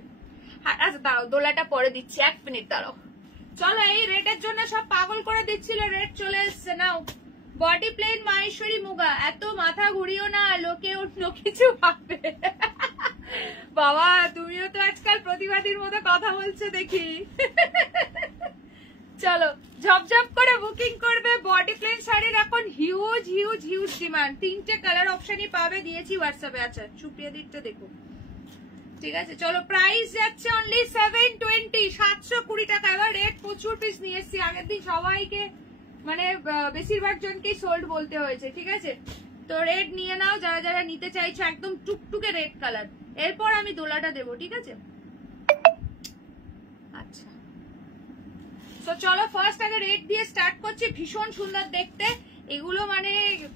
আচ্ছা দাঁড়াও, দোলাটা পরে দিচ্ছি, 1 মিনিট দাঁড়াও। চলো, এই রেটের জন্য সব পাগল করে দিচ্ছিল, রেট চলে এসছে, নাও। বডি প্লেন মাহেশ্বরী মুগা, এত মাথা ঘুরিও না, লোকে অন্য কিছু ভাববে। বাবা তুমিও তো আজকাল প্রতিবাদীর মতো কথা বলছো দেখি। চলো ঝপঝপ করে বুকিং করবে। বডি প্লেন শাড়ির এখন হিউজ হিউজ হিউজ ডিমান্ড, 3টে কালার অপশনই পাবে, দিয়েছি হোয়াটসঅ্যাপে। আচ্ছা সুপ্রিয়া দিকটা দেখো, ঠিক আছে? চলো প্রাইস যাচ্ছে অনলি 720, 720 টাকা। এবার রেট প্রচুর পিস নিয়ে এসছি, আগের দিন সবাইকে মানে বেশিরভাগ জনকেই সোল্ড বলতে হয়েছে, ঠিক আছে? তো রেড নিয়ে নাও যারা যারা নিতে চাইছো, একদম টুকটুকে রেড কালার। এরপর আমি দোলাটা দেবো, ঠিক আছে? আচ্ছা তো চলো ফার্স্ট আগে রেড দিয়ে স্টার্ট করছি। ভীষণ সুন্দর দেখতে এগুলো, মানে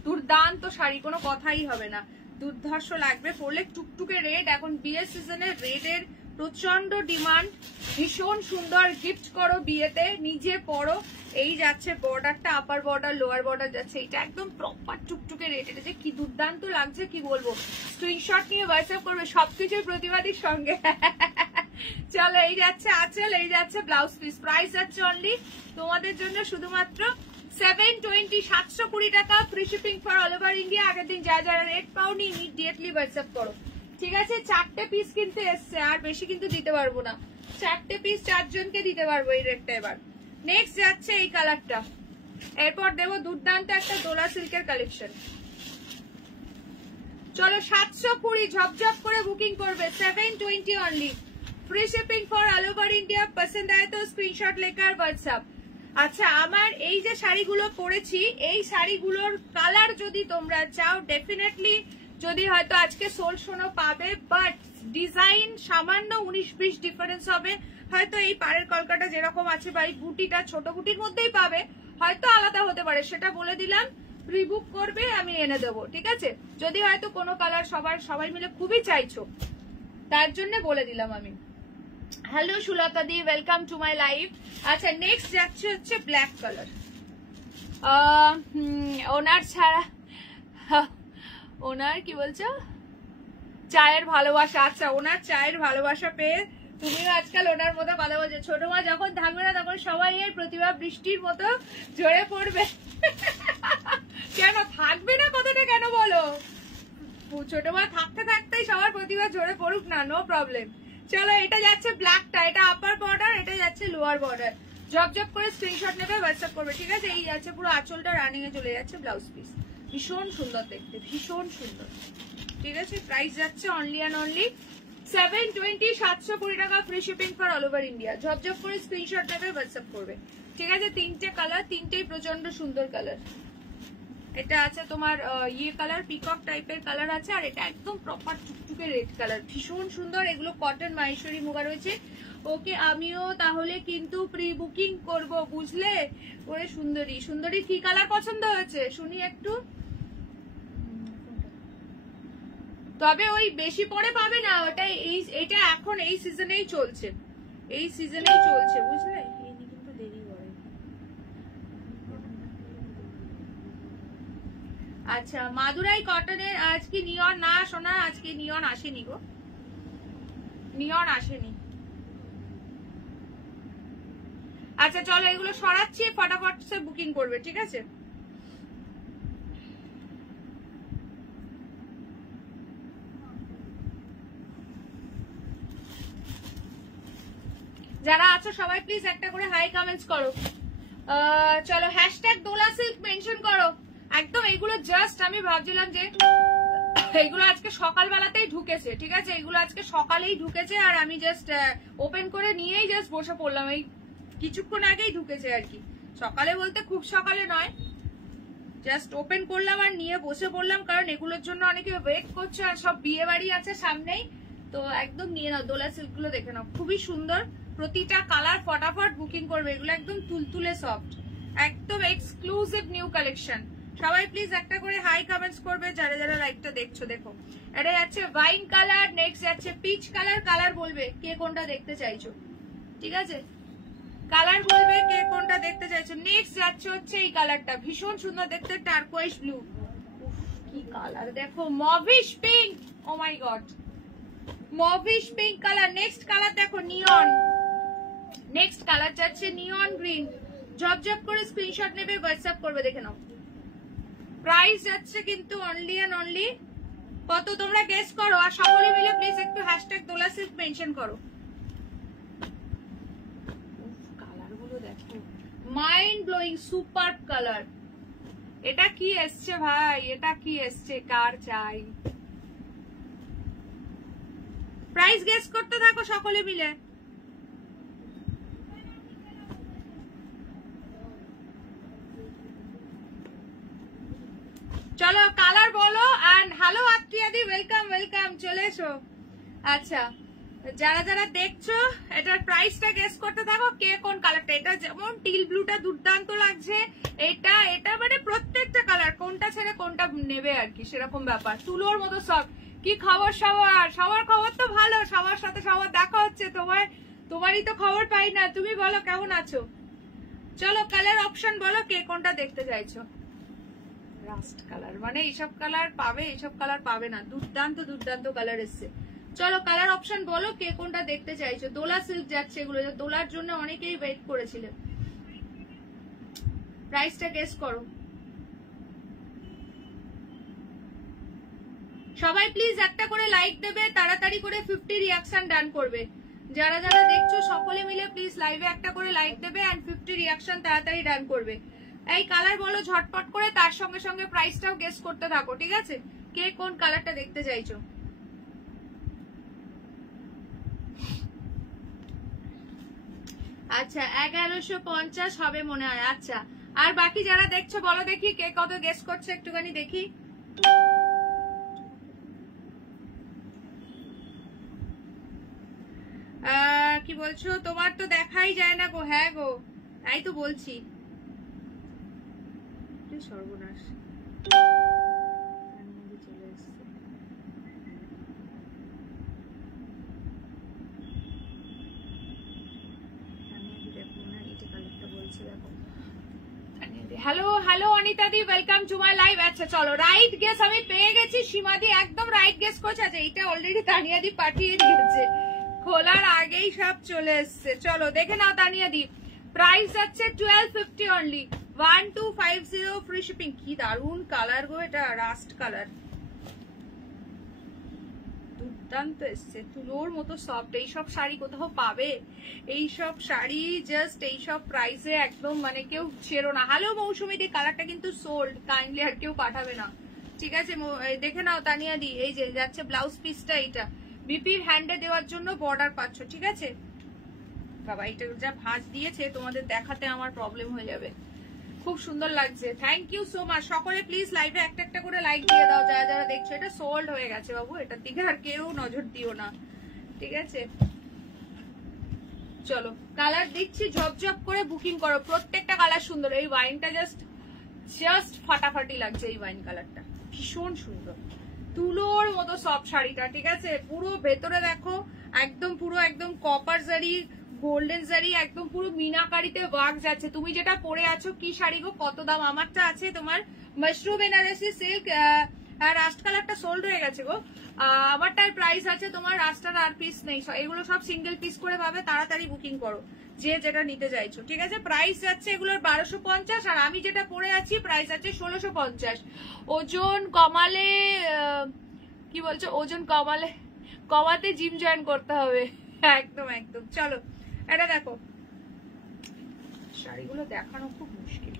দুর্দান্ত শাড়ি, কোনো কথাই হবে না, দুর্ধর্ষ লাগবে পরলে। টুকটুকে রেড, এখন বিয়ের সিজনে রেডের প্রচন্ড ডিমান্ড, ভীষণ সুন্দর, গিফট করো বিয়েতে, নিজে পরো। এই যাচ্ছে বর্ডারটা, আপার বর্ডার লোয়ার বর্ডার যাচ্ছে, এটা একদম প্রপার টুকটুকে রেড। এটা যে কি দুর্দান্ত লাগছে কি বলবো, স্ক্রিনশট নিয়ে হোয়াটসঅ্যাপ করবে, সবকিছুই প্রতিবাদীর সঙ্গে। চলো এই যাচ্ছে আঁচল, এই যাচ্ছে ব্লাউজ পিস। প্রাইস যাচ্ছে অনলি তোমাদের জন্য শুধুমাত্র 720, 720 টাকা, free shipping for all over India. আগের দিন যারা যারা রেট পাওনি ইমিডিয়েটলি হোয়াটসঅ্যাপ করো, ঠিক আছে? 4টে পিস কিন্তু এসছে, আর বেশি কিন্তু দিতে পারবো না, 4টে পিস 4 জনকে দিতে পারবো এই রেটটা। এবার নেক্সট যাচ্ছে এই কালারটা, এরপর দেবো দুর্দান্ত একটা দোলা সিল্কের কালেকশন। চলো 720, ঝপঝপ করে বুকিং করবে, 720 only, free shipping for all over India. पसंद आए तो स्क्रीनशॉट लेकर व्हाट्सएप। আচ্ছা আমার এই যে শাড়িগুলো পরেছি, এই শাড়িগুলোর কালার যদি তোমরা চাও ডেফিনেটলি, যদি হয়তো আজকে সোল শোনো পাবে, বাট ডিজাইন সামান্য 19-20 ডিফারেন্স হবে। হয়তো এই পাড়ের কলকাটা যেরকম আছে বা এই বুটিটা ছোট বুটির মধ্যেই পাবে, হয়তো আলাদা হতে পারে, সেটা বলে দিলাম। প্রি বুক করবে, আমি এনে দেবো, ঠিক আছে? যদি হয়তো কোনো কালার সবাই মিলে খুবই চাইছো, তার জন্য বলে দিলাম আমি। Hello Sulata the, welcome to my live. আচ্ছা, নেক্সট যাচ্ছে হচ্ছে ব্ল্যাক কালার। ওনার ছাড়া, ওনার কি বলছো, চায়ের ভালোবাসা। আচ্ছা, ওনার চায়ের ভালোবাসা পেয়ে তুমিও আজকাল ওনার মতো কথা বলছো। ছোট মা যখন থাকবে না তখন সবাই এই প্রতিভা বৃষ্টির মতো ঝরে পড়বে। কেন থাকবে না কথাটা কেন বলো? ছোট মা থাকতে থাকতেই সবার প্রতিভা ঝরে পড়ুক না, নো প্রবলেম। চলো, এটা যাচ্ছে ব্ল্যাকটা, এটা আপার বর্ডার, এটা যাচ্ছে লোয়ার বর্ডার। জব করে স্ক্রিনশট নেবে, হোয়াটসঅ্যাপ করবে, ঠিক আছে? এই যাচ্ছে পুরো আঁচলটা রানিং এ চলে যাচ্ছে, ব্লাউজ পিস ভীষণ সুন্দর দেখতে, ভীষণ সুন্দর, ঠিক আছে? প্রাইস যাচ্ছে অনলি অ্যান্ড অনলি 720, 720 টাকা, free shipping for all over India. Job করে স্ক্রিনশট নেবে, হোয়াটসঅ্যাপ করবে, ঠিক আছে? তিনটে কালার, তিনটেই প্রচন্ড সুন্দর কালার। এটা আছে তোমার ইয়ে কালার, পিকক টাইপের কালার আছে, আর এটা একদম প্রপার টুকটুকে রেড কালার, ভীষণ সুন্দর। এগুলো কটন মাহেশ্বরী মুগা রয়েছে। ওকে, আমিও তাহলে কিন্তু প্রি বুকিং করব, বুঝলে? ওরে সুন্দরী, সুন্দরী কি কালার পছন্দ হয়েছে শুনি একটু। তবে ওই বেশি পরে পাবে না, ওটা এটা এখন এই সিজনেই চলছে, এই সিজনেই চলছে, বুঝলে? কিন্তু দেরি করে। আচ্ছা, মাদুরাই কটনের আজ কি নিয়ন? না সোনা, আজকে নিয়ন আসেনি গো, নিয়ন আসেনি। আচ্ছা চলো, এগুলো সরাচ্ছি, ফটাফট সে বুকিং করবে, ঠিক আছে? যারা আছো সবাই প্লিজ একটা করে হাই কমেন্টস করো। চলো, হ্যাশট্যাগ দোলা সিল্ক মেনশন করো একদম। এগুলো জাস্ট আমি ভাবছিলাম যে এগুলো আজকে সকালবেলাতেই ঢুকেছে, ঠিক আছে? এগুলো আজকে সকালেই ঢুকেছে, আর আমি জাস্ট ওপেন করে নিয়েই জাস্ট বসে পড়লাম, এই কিছুক্ষণ আগেই ঢুকেছে আর কি। সকালে বলতে খুব সকালে নয়, জাস্ট ওপেন করলাম আর নিয়ে বসে পড়লাম, কারণ এগুলোর জন্য অনেকে ওয়েট করছে, আর সব বিয়ে বাড়ি আছে সামনেই, তো একদম নিয়ে নাও। দোলা সিল্ক গুলো দেখে নাও, খুবই সুন্দর, প্রতিটা কালার ফটাফট বুকিং করবে। এগুলো একদম তুলতুলে সফট, একদম এক্সক্লুসিভ নিউ কালেকশন। সবাই প্লিজ একটা করে হাই কমেন্টস করবে যারা যারা লাইভটা দেখছো। দেখো, এটা যাচ্ছে ওয়াইন কালার, নেক্সট যাচ্ছে পিচ কালার। কালার বলবে কে কোনটা দেখতে চাইছো, ঠিক আছে? কালার বলবে কে কোনটা দেখতে চাইছো। নেক্সট যাচ্ছে হচ্ছে এই কালারটা, ভীষণ সুন্দর দেখতে, টার্কোয়েস ব্লু। কি কালার দেখো, mauvish pink, oh my God, mauvish pink colour. Next colour দেখো, নিয়ন। নেক্সট কালার যাচ্ছে নিয়ন গ্রিন। জব করে স্ক্রিনশট নেবে, হোয়াটসঅ্যাপ করবে, দেখে নাও। প্রাইস যাচ্ছে কিন্তু অনলি এন্ড অনলি কত তোমরা গেস করো, আর সকলে মিলে প্লিজ একটু হ্যাশট্যাগ দোলা সিল্ক মেনশন করো। কালারগুলো দেখো, মাইন্ড ব্লোয়িং, সুপার কালার। এটা কি এসছে ভাই, এটা কি এসছে, কার চাই? প্রাইস গেস করতে থাকো সকলে মিলে। চলো কালার বলো, এন্ড হ্যালো আত্রিয়াদি, ওয়েলকাম ওয়েলকাম, চলে এসো। আচ্ছা, যারা যারা দেখছো এটার প্রাইসটা গেস করতে থাকো, কে কোন কালারটা। এটা যেমন টিল ব্লুটা দুর্দান্ত লাগছে, এটা এটা মানে প্রত্যেকটা কালার কোনটা ছেড়ে কোনটা নেবে আর কি, সেরকম ব্যাপার। তুলোর মতো সব। কি খবর সবার? সবার খবর তো ভালো, সবার সাথে সবার দেখা হচ্ছে। তোমারই তো খবর পাই না। তুমি বলো কেমন আছো? চলো কালার অপশন বলো, কে কোনটা দেখতে চাইছো। রাস্ট কালার মানে এইসব কালার পাবে, এইসব কালার পাবে না, দুর্দান্ত দুর্দান্ত কালার এসছে। চলো কালার অপশন বলো, কে কোনটা দেখতে চাইছো। দোলা সিল্ক যাচ্ছে, এগুলো দোলার জন্য অনেকেই ওয়েট করেছিলেন। প্রাইসটা গেস করো সবাই প্লিজ। একটা করে লাইক দেবে, তাড়াতাড়ি করে 50 রিয়াকশন ডান করবে। যারা যারা দেখছো সকলে মিলে প্লিজ লাইভে একটা করে লাইক দেবে, এন্ড 50 রিয়াকশন তাড়াতাড়ি ডান করবে। এই কালার বলো ঝটপট করে, তার সঙ্গে সঙ্গে প্রাইসটাও গেস করতে থাকো, ঠিক আছে? কে কোন কালারটা দেখতে চাইছো। আচ্ছা, 1150 হবে মনে হয়। আচ্ছা, আর বাকি যারা দেখছো বলো দেখি কে কত গেস করছে, একটুখানি দেখি। কি বলছো? তোমার তো দেখাই যায় না গো। হ্যাঁ গো, তাই তো বলছি। রে সর্বনাশ, চলে এসছে। Hello hello Anita the, welcome to my live. আচ্ছা চলো, রাইট গেস আমি পেয়ে গেছি। সীমাদি একদম রাইট গেস করছে। আচ্ছা এটা অলরেডি তানিয়া দি পাঠিয়ে দিয়েছে, খোলার আগেই সব চলে এসছে। চলো দেখে নাও তানিয়া দি। প্রাইস যাচ্ছে 1250 অনলি, 1250 ফ্রি শিপিং। কি দারুন কালার গো, এটা রাস্ট কালার, দুর্দান্ত এসছে, তুলোর মতো সফট। এইসব শাড়ি কোথাও পাবে? এইসব শাড়ি জাস্ট এইসব প্রাইসে একদম মানে কেউ ছেড়ো না। হ্যালো মৌসুমী দি, কালারটা কিন্তু সোল্ড, কাইন্ডলি আর কেউ পাঠাবে না, ঠিক আছে? দেখে নাও তানিয়া দি, এই যে যাচ্ছে ব্লাউজ পিসটা, এইটা বিপির হ্যান্ডে দেওয়ার জন্য বর্ডার পাচ্ছ, ঠিক আছে? বাবা এটা যা ভাঁজ দিয়েছে তোমাদের দেখাতে আমার প্রবলেম হয়ে যাবে। খুব সুন্দর লাগছে, থ্যাংক ইউ সো মাচ। সকলে প্লিজ লাইভে একটা একটা করে লাইক দিয়ে দাও যারা যারা দেখছো। এটা সোল্ড হয়ে গেছে বাবু, এটার দিকে আর কেউ নজর দিও না, ঠিক আছে? চলো কালার দিচ্ছি, ঝপঝপ করে বুকিং করো, প্রত্যেকটা কালার সুন্দর। এই ওয়াইনটা জাস্ট ফাটাফাটি লাগছে, এই ওয়াইন কালারটা ভীষণ সুন্দর, তুলোর মতো সব শাড়িটা, ঠিক আছে? পুরো ভেতরে দেখো একদম পুরো একদম কপার জারি, গোল্ডেন জারি, একদম পুরো মিনাকারিতে ওয়ার্ক যাচ্ছে। তুমি যেটা পরে আছো কি শাড়ি গো, কত দাম? আমারটা আছে তোমার মাশরুম বেনারসি সিল্ক, রাস্ট কালারটা সোল্ড হয়ে গেছে গো। আমারটার প্রাইস আছে তোমার, রাস্টার আর পিস নেই, এগুলো সব সিঙ্গেল পিস করে পাবে। তাড়াতাড়ি বুকিং করো যে যেটা নিতে চাইছো, ঠিক আছে? প্রাইস যাচ্ছে এগুলোর 1250, আর আমি যেটা পরে আছি প্রাইস আছে 1650। ওজন কমালে কি বলছো, ওজন কমাতে জিম জয়েন করতে হবে। একদম একদম। চলো এটা দেখো, শাড়িগুলো দেখানো খুব মুশকিল,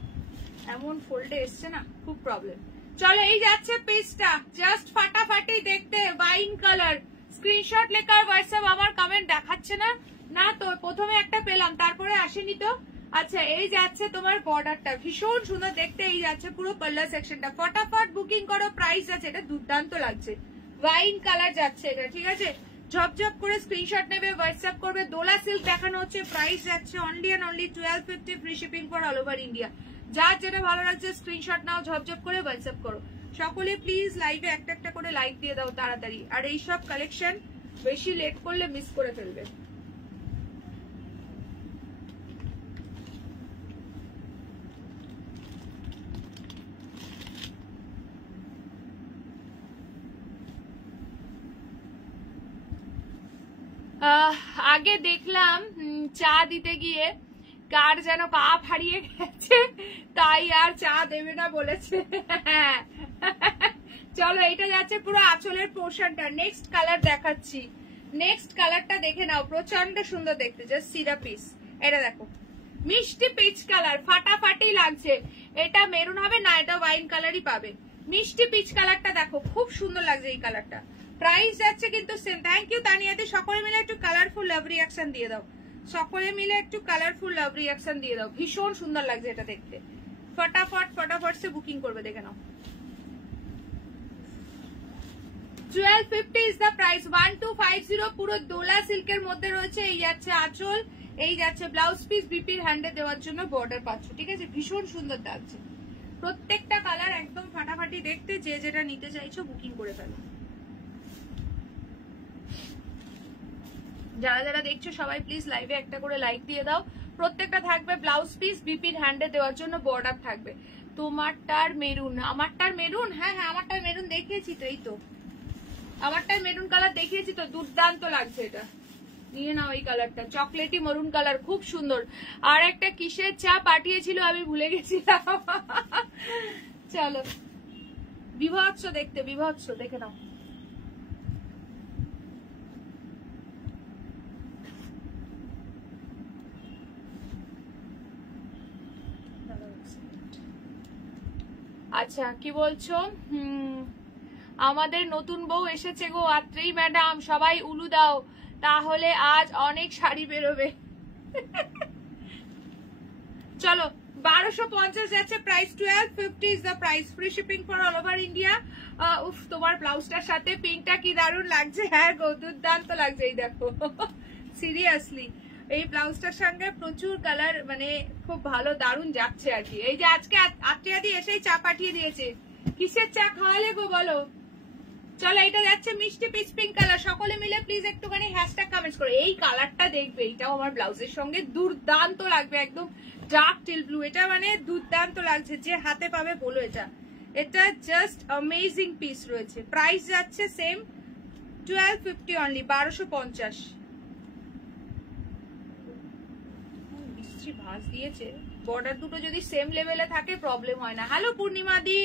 এমন ফোল্ডে এসছে না, খুব প্রবলেম। চলো এই যাচ্ছে পিসটা, জাস্ট ফাটাফাটি দেখতে, ওয়াইন কালার। স্ক্রিনশট লেখার হোয়াটসঅ্যাপ। আমার কমেন্ট দেখাচ্ছে না, না তো প্রথমে একটা পেলাম তারপরে আসেনি তো। আচ্ছা এই যাচ্ছে তোমার বর্ডারটা, ভীষণ সুন্দর দেখতে। এই যাচ্ছে পুরো পার্লার সেকশনটা, ফটাফট বুকিং করো। প্রাইস আছে, এটা দুর্দান্ত লাগছে, ওয়াইন কালার যাচ্ছে এটা, ঠিক আছে? ঝপঝপ করে স্ক্রিনশট নেবে, হোয়াটসঅ্যাপ করবে। দোলা সিল্ক দেখানো হচ্ছে, প্রাইস যাচ্ছে only and only 1250, free shipping for all over India. যার যেটা ভালো লাগছে স্ক্রিনশট নাও, ঝপঝপ করে হোয়াটসঅ্যাপ করো। সকলে প্লিজ লাইভে একটা একটা করে লাইক দিয়ে দাও তাড়াতাড়ি। আর এইসব কালেকশন বেশি লেট করলে মিস করে ফেলবে। আগে দেখলাম চা দিতে গিয়ে কার যেন কাপ হারিয়ে গেছে, তাই আর চা দেবে না বলেছে। চলো এটা যাচ্ছে পুরো আঁচলের পোর্শনটা। নেক্সট কালার দেখাচ্ছি, নেক্সট কালারটা দেখে নাও, প্রচন্ড সুন্দর দেখতে, জাস্ট সিরা পিস। এটা দেখো মিষ্টি পিচ কালার, ফাটাফাটি লাগছে। এটা মেরুন হবে না, এটা ওয়াইন কালারই পাবে। মিষ্টি পিচ কালারটা দেখো, খুব সুন্দর লাগছে এই কালারটা। প্রাইস যাচ্ছে কিন্তু সেম। Thank you তানিয়াতে। সকলে মিলে একটু কালারফুল লাভ রিয়াকশন দিয়ে দাও, সকলে মিলে একটু কালারফুল লাভ রিয়াকশন দিয়ে দাও। ভীষণ সুন্দর লাগছে এটা দেখতে। ফটাফট ফটাফট সে বুকিং করবে, দেখে নাও। 1250 ইজ দ্য প্রাইস, 1250। পুরো দোলা সিল্কের মধ্যে রয়েছে। এই যাচ্ছে আঁচল, এই যাচ্ছে ব্লাউজ পিস, বিপির হ্যান্ডে দেওয়ার জন্য বর্ডার পাচ্ছ, ঠিক আছে? ভীষণ সুন্দর লাগছে, প্রত্যেকটা কালার একদম ফাটাফাটি দেখতে। যে যেটা নিতে চাইছো বুকিং করে ফেলো। যারা যারা দেখছো সবাই প্লিজ লাইভে একটা করে লাইক দিয়ে দাও। প্রত্যেকটা থাকবে ব্লাউজ পিস, বিপির হ্যান্ডে দেওয়ার জন্য বর্ডার থাকবে। তোমারটার মেরুন, আমারটার মেরুন, হ্যাঁ হ্যাঁ আমারটার মেরুন দেখিয়েছি তো, এই তো আমারটার মেরুন কালার দেখিয়েছি তো, দুর্দান্ত লাগছে এটা। নিয়ে নাও এই কালারটা, চকলেটি মরুন কালার, খুব সুন্দর। আর একটা কিসের চা পাঠিয়েছিল আমি ভুলে গেছিলাম। চলো বিভৎস দেখতে, বিভৎস, দেখে নাও। আচ্ছা কি বলছো? আমাদের নতুন বউ এসেছে গো, আত্রেই ম্যাডাম, সবাই উলু দাও, তাহলে আজ অনেক শাড়ি বেরোবে। চলো 1250 যাচ্ছে price, 1250 is the price, free shipping for all over India. উফ তোমার ব্লাউজটার সাথে পিঙ্কটা কি দারুণ লাগছে। হ্যাঁ গো দুর্দান্ত লাগছে, এই দেখো সিরিয়াসলি। এই ব্লাউজটার সঙ্গে প্রচুর কালার, মানে খুব ভালো দারুণ যাচ্ছে আর কি। এই যে আজকে আত্রিয়াদি এসেই চা পাঠিয়ে দিয়েছে, কিসের চা খাওয়ালে গো বলো। চলো এটা যাচ্ছে মিষ্টি পিচ পিঙ্ক কালার। সকলে মিলে প্লিজ একটুখানি হ্যাশট্যাগ কমেন্টস করো। এই কালারটা দেখবে, এটাও আমার ব্লাউজের সঙ্গে দুর্দান্ত লাগবে, একদম ডার্ক টিল ব্লু। এটা মানে দুর্দান্ত লাগছে, যে হাতে পাবে বলো এটা। এটা জাস্ট অ্যামেজিং পিস রয়েছে। প্রাইস যাচ্ছে সেম 1250 অনলি, 1250। বৃষ্টি ভাঁজ দিয়েছে, বর্ডার দুটো যদি সেম লেভেলে থাকে প্রবলেম হয় না। হ্যালো পূর্ণিমা দি,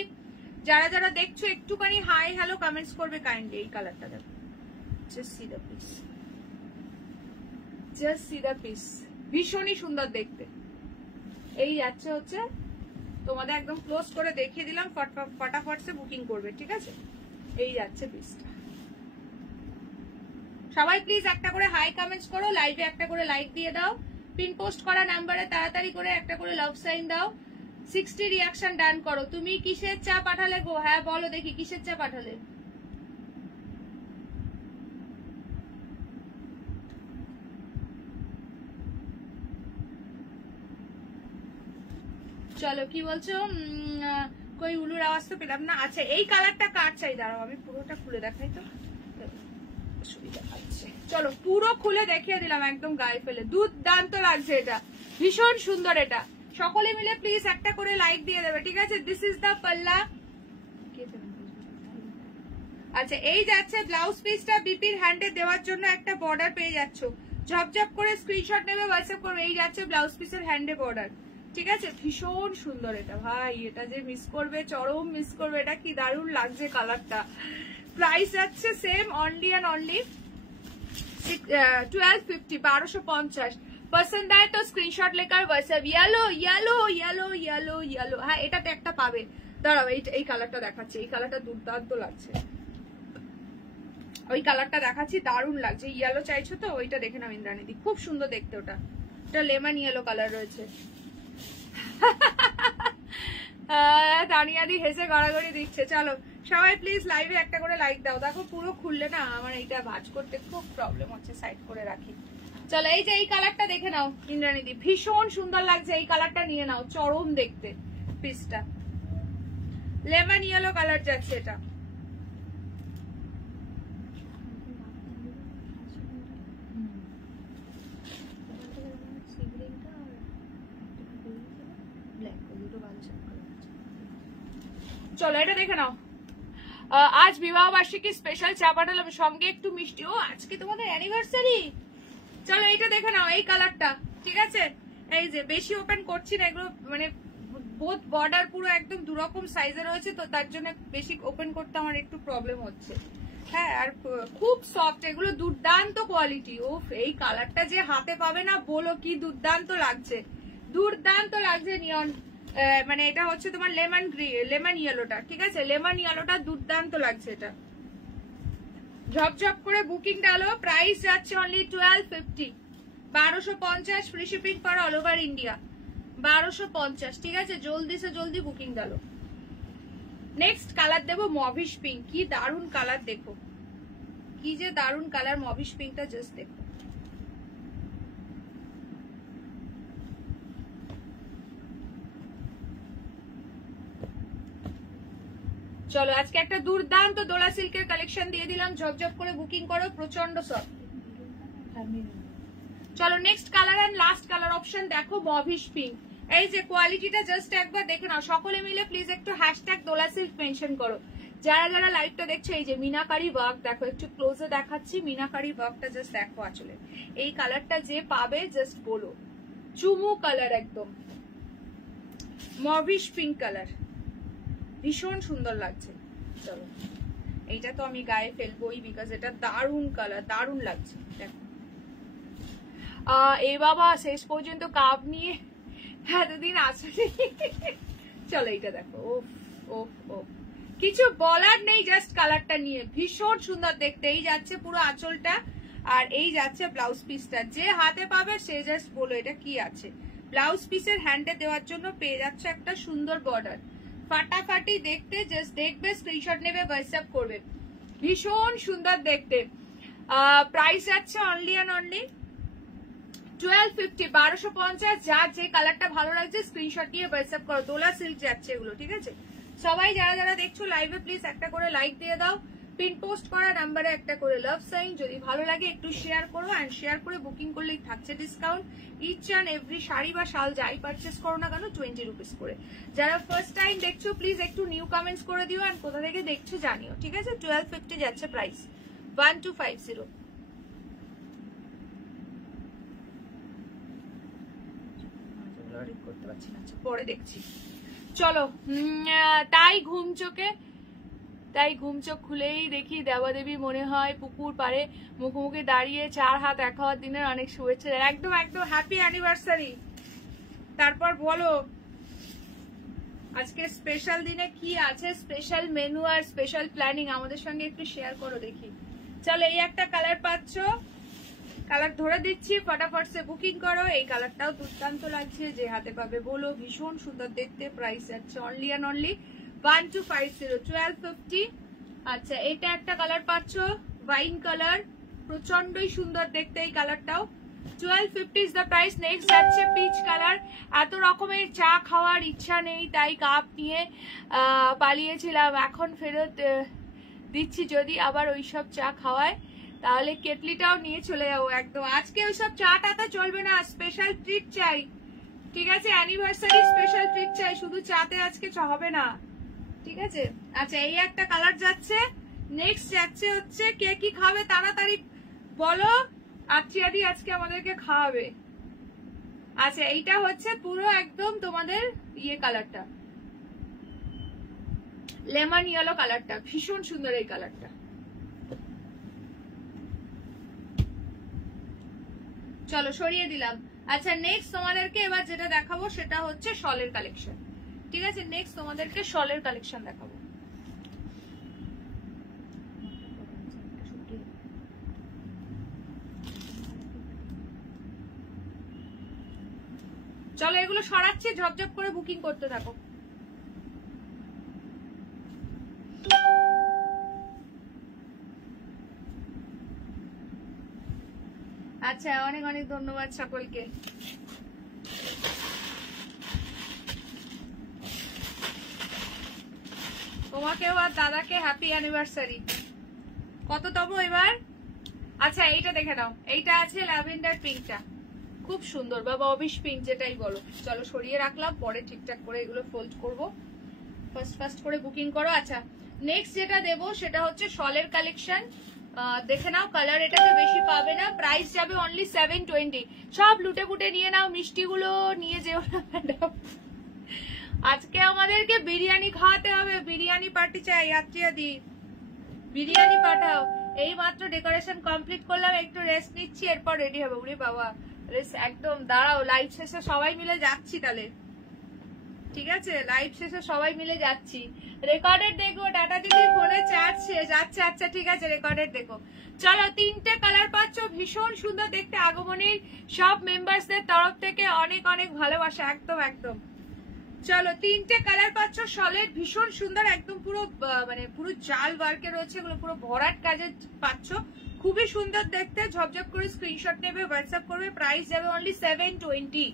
যারা যারা দেখছো একটুখানি হাই হ্যালো কমেন্টস করবে কাইন্ডলি। এই কালারটা দেখো, just see the piece, just see the piece, ভীষণই সুন্দর দেখতে। এই যাচ্ছে হচ্ছে তোমাদের একদম ক্লোজ করে দেখিয়ে দিলাম, ফটাফট সে বুকিং করবে, ঠিক আছে। এই যাচ্ছে পিসটা। সবাই প্লিজ একটা করে হাই কমেন্টস করো, লাইভে একটা করে লাইক দিয়ে দাও, পিন পোস্ট করা নাম্বারে তাড়াতাড়ি করে একটা করে লাভ সাইন দাও, 60 রিয়াকশন ডান করো। তুমি কিসের চা পাঠালে গো? হ্যাঁ বলো দেখি, কিসের চা পাঠালে? চলো কি বলছো? কই উলুর আওয়াজ তো পেলাম না। আচ্ছা এই কালারটা কার চাই? দাঁড়াও আমি পুরোটা খুলে দেখাই তো, সুবিধা পাচ্ছে। চলো পুরো খুলে দেখিয়ে দিলাম একদম গায়ে ফেলে। দুর্দান্ত লাগছে, এটা ভীষণ সুন্দর। এটা সকলে মিলে প্লিজ একটা করে লাইক দিয়ে দেবে, ঠিক আছে। দিস ইজ দা পাল্লা। আচ্ছা এই যাচ্ছে ব্লাউজ পিসটা, বিপির হ্যান্ডে দেওয়ার জন্য একটা বর্ডার পেয়ে যাচ্ছ। ঝপঝপ করে স্ক্রিনশট নেবে, হোয়াটসঅ্যাপ করবে। এই যাচ্ছে ব্লাউজ পিসের হ্যান্ডে বর্ডার, ঠিক আছে। ভীষণ সুন্দর এটা ভাই, এটা যে মিস করবে, চরম মিস করবে। এটা কি দারুণ লাগছে কালারটা। প্রাইস যাচ্ছে সেম অনলি অ্যান্ড অনলি 1250, 1250। পছন্দ আয় তো screenshot lacquer WhatsApp. Yellow yellow yellow yellow yellow, হ্যাঁ এটাতে একটা পাবে। দাঁড়াও এই কালারটা দেখাচ্ছি, এই কালারটা দুর্দান্ত লাগছে। ওই কালারটা দেখাচ্ছি, দারুণ লাগছে। ইয়েলো চাইছো তো ওইটা দেখে নাও ইন্দ্রাণীদি, খুব সুন্দর দেখতে। ওটা লেমন ইয়েলো কালার রয়েছে। তানিয়াদি হেসে গড়াগড়ি দিচ্ছে। চলো সবাই প্লিজ লাইভে একটা করে লাইক দাও। দেখো পুরো খুললে না আমার এইটা ভাঁজ করতে খুব প্রবলেম হচ্ছে, সাইড করে রাখি। চলো এই যে এই কালারটা দেখে নাও ইন্দ্রাণীদি, ভীষণ সুন্দর লাগছে। এই কালারটা নিয়ে নাও, চরম দেখতে পিসটা। লেমন ইয়েলো কালার যাচ্ছে এটা। চলো এটা দেখে নাও। আজ বিবাহ বার্ষিকী স্পেশাল চা পাঠালাম, সঙ্গে একটু মিষ্টি। ও আজকে তোমাদের অ্যানিভার্সারি। চলো এইটা দেখে নাও, এই কালারটা, ঠিক আছে। এই যে বেশি ওপেন করছি না, এগুলো মানে বোথ বর্ডার পুরো একদম দুরকম সাইজে রয়েছে, তো তার জন্য বেশি ওপেন করতে আমার একটু প্রবলেম হচ্ছে। হ্যাঁ আর খুব সফট, এগুলো দুর্দান্ত কোয়ালিটি। ও এই কালারটা যে হাতে পাবে না বলো, কি দুর্দান্ত লাগছে, দুর্দান্ত লাগছে। নিয়ন মানে এটা হচ্ছে তোমার লেমন ইয়েলোটা, ঠিক আছে। লেমন ইয়েলোটা দুর্দান্ত লাগছে। এটা ঝপঝপ করে বুকিং ডালো। প্রাইস যাচ্ছে only 1250, 1250। Free shipping for all over India, 1250, ঠিক আছে। জলদি সে জলদি বুকিং ডালো। নেক্সট কালার দেবো মভিশ পিঙ্ক। কি দারুন কালার, দেখো কি যে দারুন কালার মভিশ পিঙ্কটা, জাস্ট দেখো। চলো আজকে একটা দুর্দান্ত দোলা সিল্কের কালেকশন দিয়ে দিলাম, ঝপঝপ করে বুকিং করো, প্রচন্ড সফট। চলো next colour and last colour option দেখো, মভিশ পিঙ্ক। এই যে কোয়ালিটিটা জাস্ট একবার দেখে নাও। সকলে মিলে প্লিজ একটু হ্যাশট্যাগ দোলা সিল্ক মেনশন করো, যারা যারা লাইভটা দেখছো। এই যে মিনাকারি ওয়ার্ক দেখো, একটু ক্লোজে দেখাচ্ছি। মিনাকারি ওয়ার্কটা জাস্ট দেখো আসলে। এই কালারটা যে পাবে জাস্ট বলো, চুমু কালার, একদম মভিশ পিঙ্ক কালার, ভীষণ সুন্দর লাগছে। চলো এইটা তো আমি গায়ে ফেলবোই, বিকজ এটা দারুণ কালার, দারুণ লাগছে। দেখো এ বাবা শেষ পর্যন্ত কাপ নিয়ে এতদিন আসলে। চলো এইটা দেখো, ওফ ওফ ওফ, কিছু বলার নেই, জাস্ট কালারটা নিয়ে ভীষণ সুন্দর দেখতে। এই যাচ্ছে পুরো আঁচলটা, আর এই যাচ্ছে ব্লাউজ পিসটা। যে হাতে পাবে সে জাস্ট বলো এটা কি আছে। ব্লাউজ পিসের হ্যান্ডে দেওয়ার জন্য পেয়ে যাচ্ছে একটা সুন্দর বর্ডার, ফাটাফাটি দেখতে। জাস্ট দেখবে, স্ক্রিনশট নেবে, হোয়াটসঅ্যাপ করবে। ভীষণ সুন্দর দেখতে। প্রাইস যাচ্ছে অনলি অ্যান্ড অনলি 1250, 1250। যার যে কালারটা ভালো লাগছে স্ক্রিনশট দিয়ে হোয়াটসঅ্যাপ করো। দোলা সিল্ক যাচ্ছে এগুলো, ঠিক আছে? সবাই যারা যারা দেখছো লাইভে প্লিজ একটা করে লাইক দিয়ে দাও, পিন পোস্ট করা নাম্বারে একটা করে লাভ সাইন। যদি ভালো লাগে একটু শেয়ার করো, এন্ড শেয়ার করে বুকিং করলেই থাকছে ডিসকাউন্ট। ইচ অ্যান্ড এভরি শাড়ি বা শাল যাই পারচেস করো না কেন 20 রুপিস করে। যারা ফার্স্ট টাইম দেখছো প্লিজ একটু নিউ কমেন্টস করে দিও, এন্ড কোথা থেকে দেখছো জানিও, ঠিক আছে? 1250 যাচ্ছে প্রাইস, 1250। করতে পারছি না, পরে দেখছি। চলো, তাই ঘুম চোখ খুলেই দেখি দেবাদেবী মনে হয় পুকুর পাড়ে মুখোমুখি দাঁড়িয়ে 4 হাত 1 হওয়ার দিনের অনেক শুভেচ্ছা। একদম একদম হ্যাপি অ্যানিভার্সারি। তারপর বলো আজকে স্পেশাল দিনে কি আছে, স্পেশাল মেনু আর স্পেশাল প্ল্যানিং আমাদের সঙ্গে একটু শেয়ার করো দেখি। চলো, এই একটা কালার পাচ্ছ, কালার ধরে দিচ্ছি, ফটাফট সে বুকিং করো। এই কালারটাও দুর্দান্ত লাগছে, যে হাতে পাবে বলো, ভীষণ সুন্দর দেখতে। প্রাইস যাচ্ছে অনলি অ্যান্ড অনলি 1250, 1250। আচ্ছা, এটা একটা কালার পাচ্ছ, ওয়াইন কালার, প্রচন্ডই সুন্দর দেখতে এই কালারটাও। 1250 ইজ দ্য প্রাইস। নেক্সট যাচ্ছে পিচ কালার। এত রকমের চা খাওয়ার ইচ্ছা নেই, তাই কাপ নিয়ে পালিয়েছিলাম, এখন ফেরত দিচ্ছি। যদি আবার ওইসব চা খাওয়ায় তাহলে কেটলিটাও নিয়ে চলে যাবো একদম। আজকে ওইসব চা টাটা চলবে না, স্পেশাল ট্রিট চাই, ঠিক আছে? অ্যানিভার্সারি স্পেশাল ট্রিট চাই, শুধু চাতে আজকে হবে না, ঠিক আছে? আচ্ছা, এই একটা কালার যাচ্ছে। নেক্সট যাচ্ছে হচ্ছে, কে কি খাবে তাড়াতাড়ি বলো, আত্রিয়াদি আজকে আমাদেরকে খাওয়াবে। আচ্ছা, এইটা হচ্ছে পুরো একদম তোমাদের ইয়ে কালারটা, লেমন ইয়েলো কালারটা, ভীষণ সুন্দর এই কালারটা। চলো, সরিয়ে দিলাম। আচ্ছা, নেক্সট তোমাদেরকে এবার যেটা দেখাবো সেটা হচ্ছে শলের কালেকশন, ঠিক আছে? নেক্সট তোমাদেরকে শলের কালেকশন দেখাবো। চলো, এগুলো সরাচ্ছি, ঝপঝপ করে বুকিং করতে থাকো। আচ্ছা, অনেক অনেক ধন্যবাদ সকলকে। তোমাকেও আর দাদাকে হ্যাপি অ্যানিভার্সারি। কত তবু এবার? আচ্ছা, এইটা দেখে নাও, এইটা আছে ল্যাভেন্ডার পিঙ্কটা, খুব সুন্দর, বা ববিশ পিঙ্ক যেটাই বলো। চলো, সরিয়ে রাখলাম, পরে ঠিকঠাক করে এগুলো ফোল্ড করবো। ফার্স্ট করে বুকিং করো। আচ্ছা, নেক্সট যেটা দেবো সেটা হচ্ছে শলের কালেকশন। দেখে নাও, কালার এটাতে বেশি পাবে না, প্রাইস যাবে অনলি 720। সব লুটে পুটে নিয়ে নাও, মিষ্টিগুলো নিয়ে যেও না ম্যাডাম। আজকে আমাদেরকে বিরিয়ানি খাওয়াতে হবে, বিরিয়ানি পার্টি চাই। আত্রিয়াদি বিরিয়ানি পাঠাও। এই মাত্র ডেকোরেশন কমপ্লিট করলাম, একটু রেস্ট নিচ্ছি, এরপর রেডি হবে। উরে বাবা, একদম দাঁড়াও, লাইভ শেষে সবাই মিলে যাচ্ছি তাহলে, ঠিক আছে? লাইভ শেষে সবাই মিলে যাচ্ছি। রেকর্ডেড দেখো, ডাটা দিদি ফোনে চার্জ শেষ। আচ্ছা আচ্ছা, ঠিক আছে, রেকর্ডেড দেখো। চলো, 3টে কালার পাচ্ছ, ভীষণ সুন্দর দেখতে। আগমনীর সব মেম্বারসদের তরফ থেকে অনেক অনেক ভালোবাসা, একদম একদম। চলো, 3টে কালার পাচ্ছ শলের, ভীষণ সুন্দর, একদম পুরো মানে পুরো জাল ওয়ার্কে রয়েছে, এগুলো পুরো ভরাট কাজে পাচ্ছ, খুবই সুন্দর দেখতে। ঝপঝপ করে স্ক্রিনশট নেবে, হোয়াটসঅ্যাপ করবে। প্রাইস যাবে অনলি 720,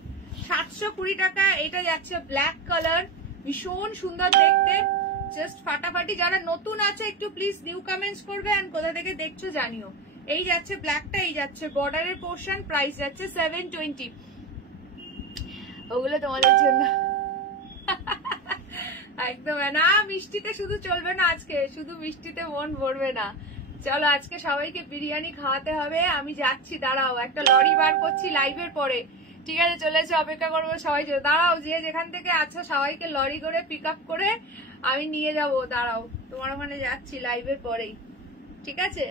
720 টাকা। এটা যাচ্ছে ব্ল্যাক কালার, ভীষণ সুন্দর দেখতে, জাস্ট ফাটাফাটি। যারা নতুন আছে একটু প্লিজ নিউ কমেন্টস করবে, এন্ড কোথা থেকে দেখছো জানিও। এই যাচ্ছে ব্ল্যাকটা, এই যাচ্ছে বর্ডারের পোর্শন, প্রাইস যাচ্ছে 720। ওগুলো তোমাদের জন্য একদম না। মিষ্টিতে শুধু চলবে না, আজকে শুধু মিষ্টিতে মন ভরবে না। চলো, আজকে সবাইকে বিরিয়ানি খাওয়াতে হবে। আমি যাচ্ছি, দাঁড়াও, একটা লরি বার করছি লাইভের পরে, ঠিক আছে? চলে এসে অপেক্ষা করবো সবাই। দাঁড়াও, যে যেখান থেকে আছো সবাইকে লরি করে পিক আপ করে আমি নিয়ে যাব। দাঁড়াও, তোমার ওখানে যাচ্ছি লাইভের পরেই, ঠিক আছে?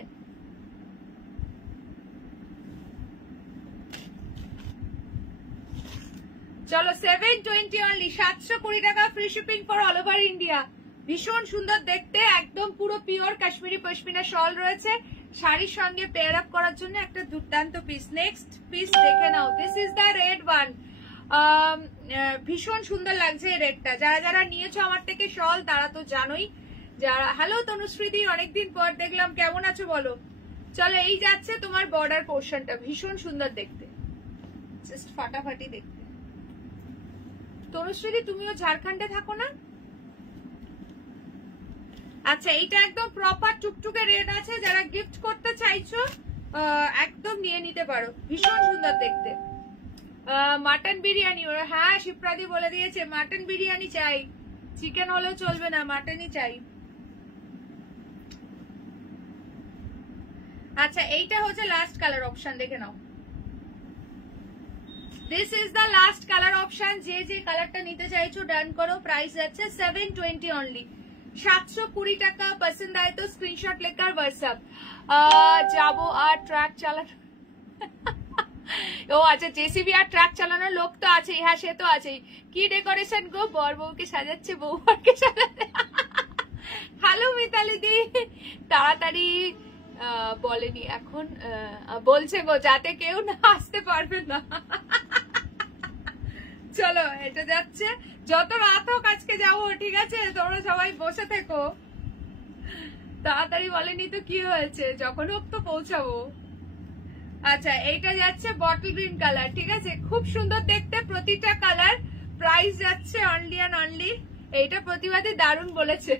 চলো, 720 অনলি, 720 টাকা, free shipping for all over India. ভীষণ সুন্দর দেখতে, একদম পুরো পিওর কাশ্মীরি পশমিনা শল রয়েছে, শাড়ির সঙ্গে পেয়ার আপ করার জন্য একটা দুর্দান্ত পিস। নেক্সট পিস দেখে নাও, this is the red one. ভীষণ সুন্দর লাগছে এই রেডটা। যারা যারা নিয়েছো আমার থেকে শল তারা তো জানোই। যারা, হ্যালো তনুশ্রীদি, অনেকদিন পর দেখলাম, কেমন আছো বলো? চলো, এই যাচ্ছে তোমার বর্ডার পোর্শনটা, ভীষণ সুন্দর দেখতে, জাস্ট ফাটাফাটি দেখতে। তনুশ্রী তুমিও ঝাড়খণ্ডে থাকো না? আচ্ছা এইটা একদম প্রপার টুকটুকে রেড আছে, যারা গিফট করতে চাইছো একদম নিয়ে নিতে পারো, ভীষণ সুন্দর দেখতে। মাটন বিরিয়ানি, হ্যাঁ শিপ্রাদি বলে দিয়েছে মাটন বিরিয়ানি চাই, চিকেন হলেও চলবে না, মাটনই চাই। আচ্ছা এইটা হচ্ছে লাস্ট কালার অপশন, দেখে নাও। This is the last colour option, যে যে কালারটা নিতে চাইছো ডান করো। প্রাইস যাচ্ছে 720 অনলি, 720 টাকা। পছন্দ আয় তো স্ক্রিনশট লেকার হোয়াটসঅ্যাপ। যাবো আর ট্রাক চালানো। ও আচ্ছা, জেসিবি আর ট্রাক চালানোর লোক তো আছেই, হ্যাঁ সে তো আছেই। কি ডেকোরেশন গো, বর বউকে সাজাচ্ছে, বউ বরকে সাজাচ্ছে। হ্যালো মিতালি দি, তাড়াতাড়ি বলেনি এখন, বলছে গো যাতে কেউ না আসতে পারবে না। চলো এটা যাচ্ছে, যত রাত হোক আজকে যাবো, ঠিক আছে? তোমরা সবাই বসে থেকো, তাড়াতাড়ি বলেনি তো কি হয়েছে, যখন হোক তো পৌঁছাবো। আচ্ছা এইটা যাচ্ছে বটল গ্রিন কালার, ঠিক আছে? খুব সুন্দর দেখতে প্রতিটা কালার। প্রাইস যাচ্ছে অনলি অ্যান্ড অনলি, এইটা প্রতিবাদী দারুণ বলেছে।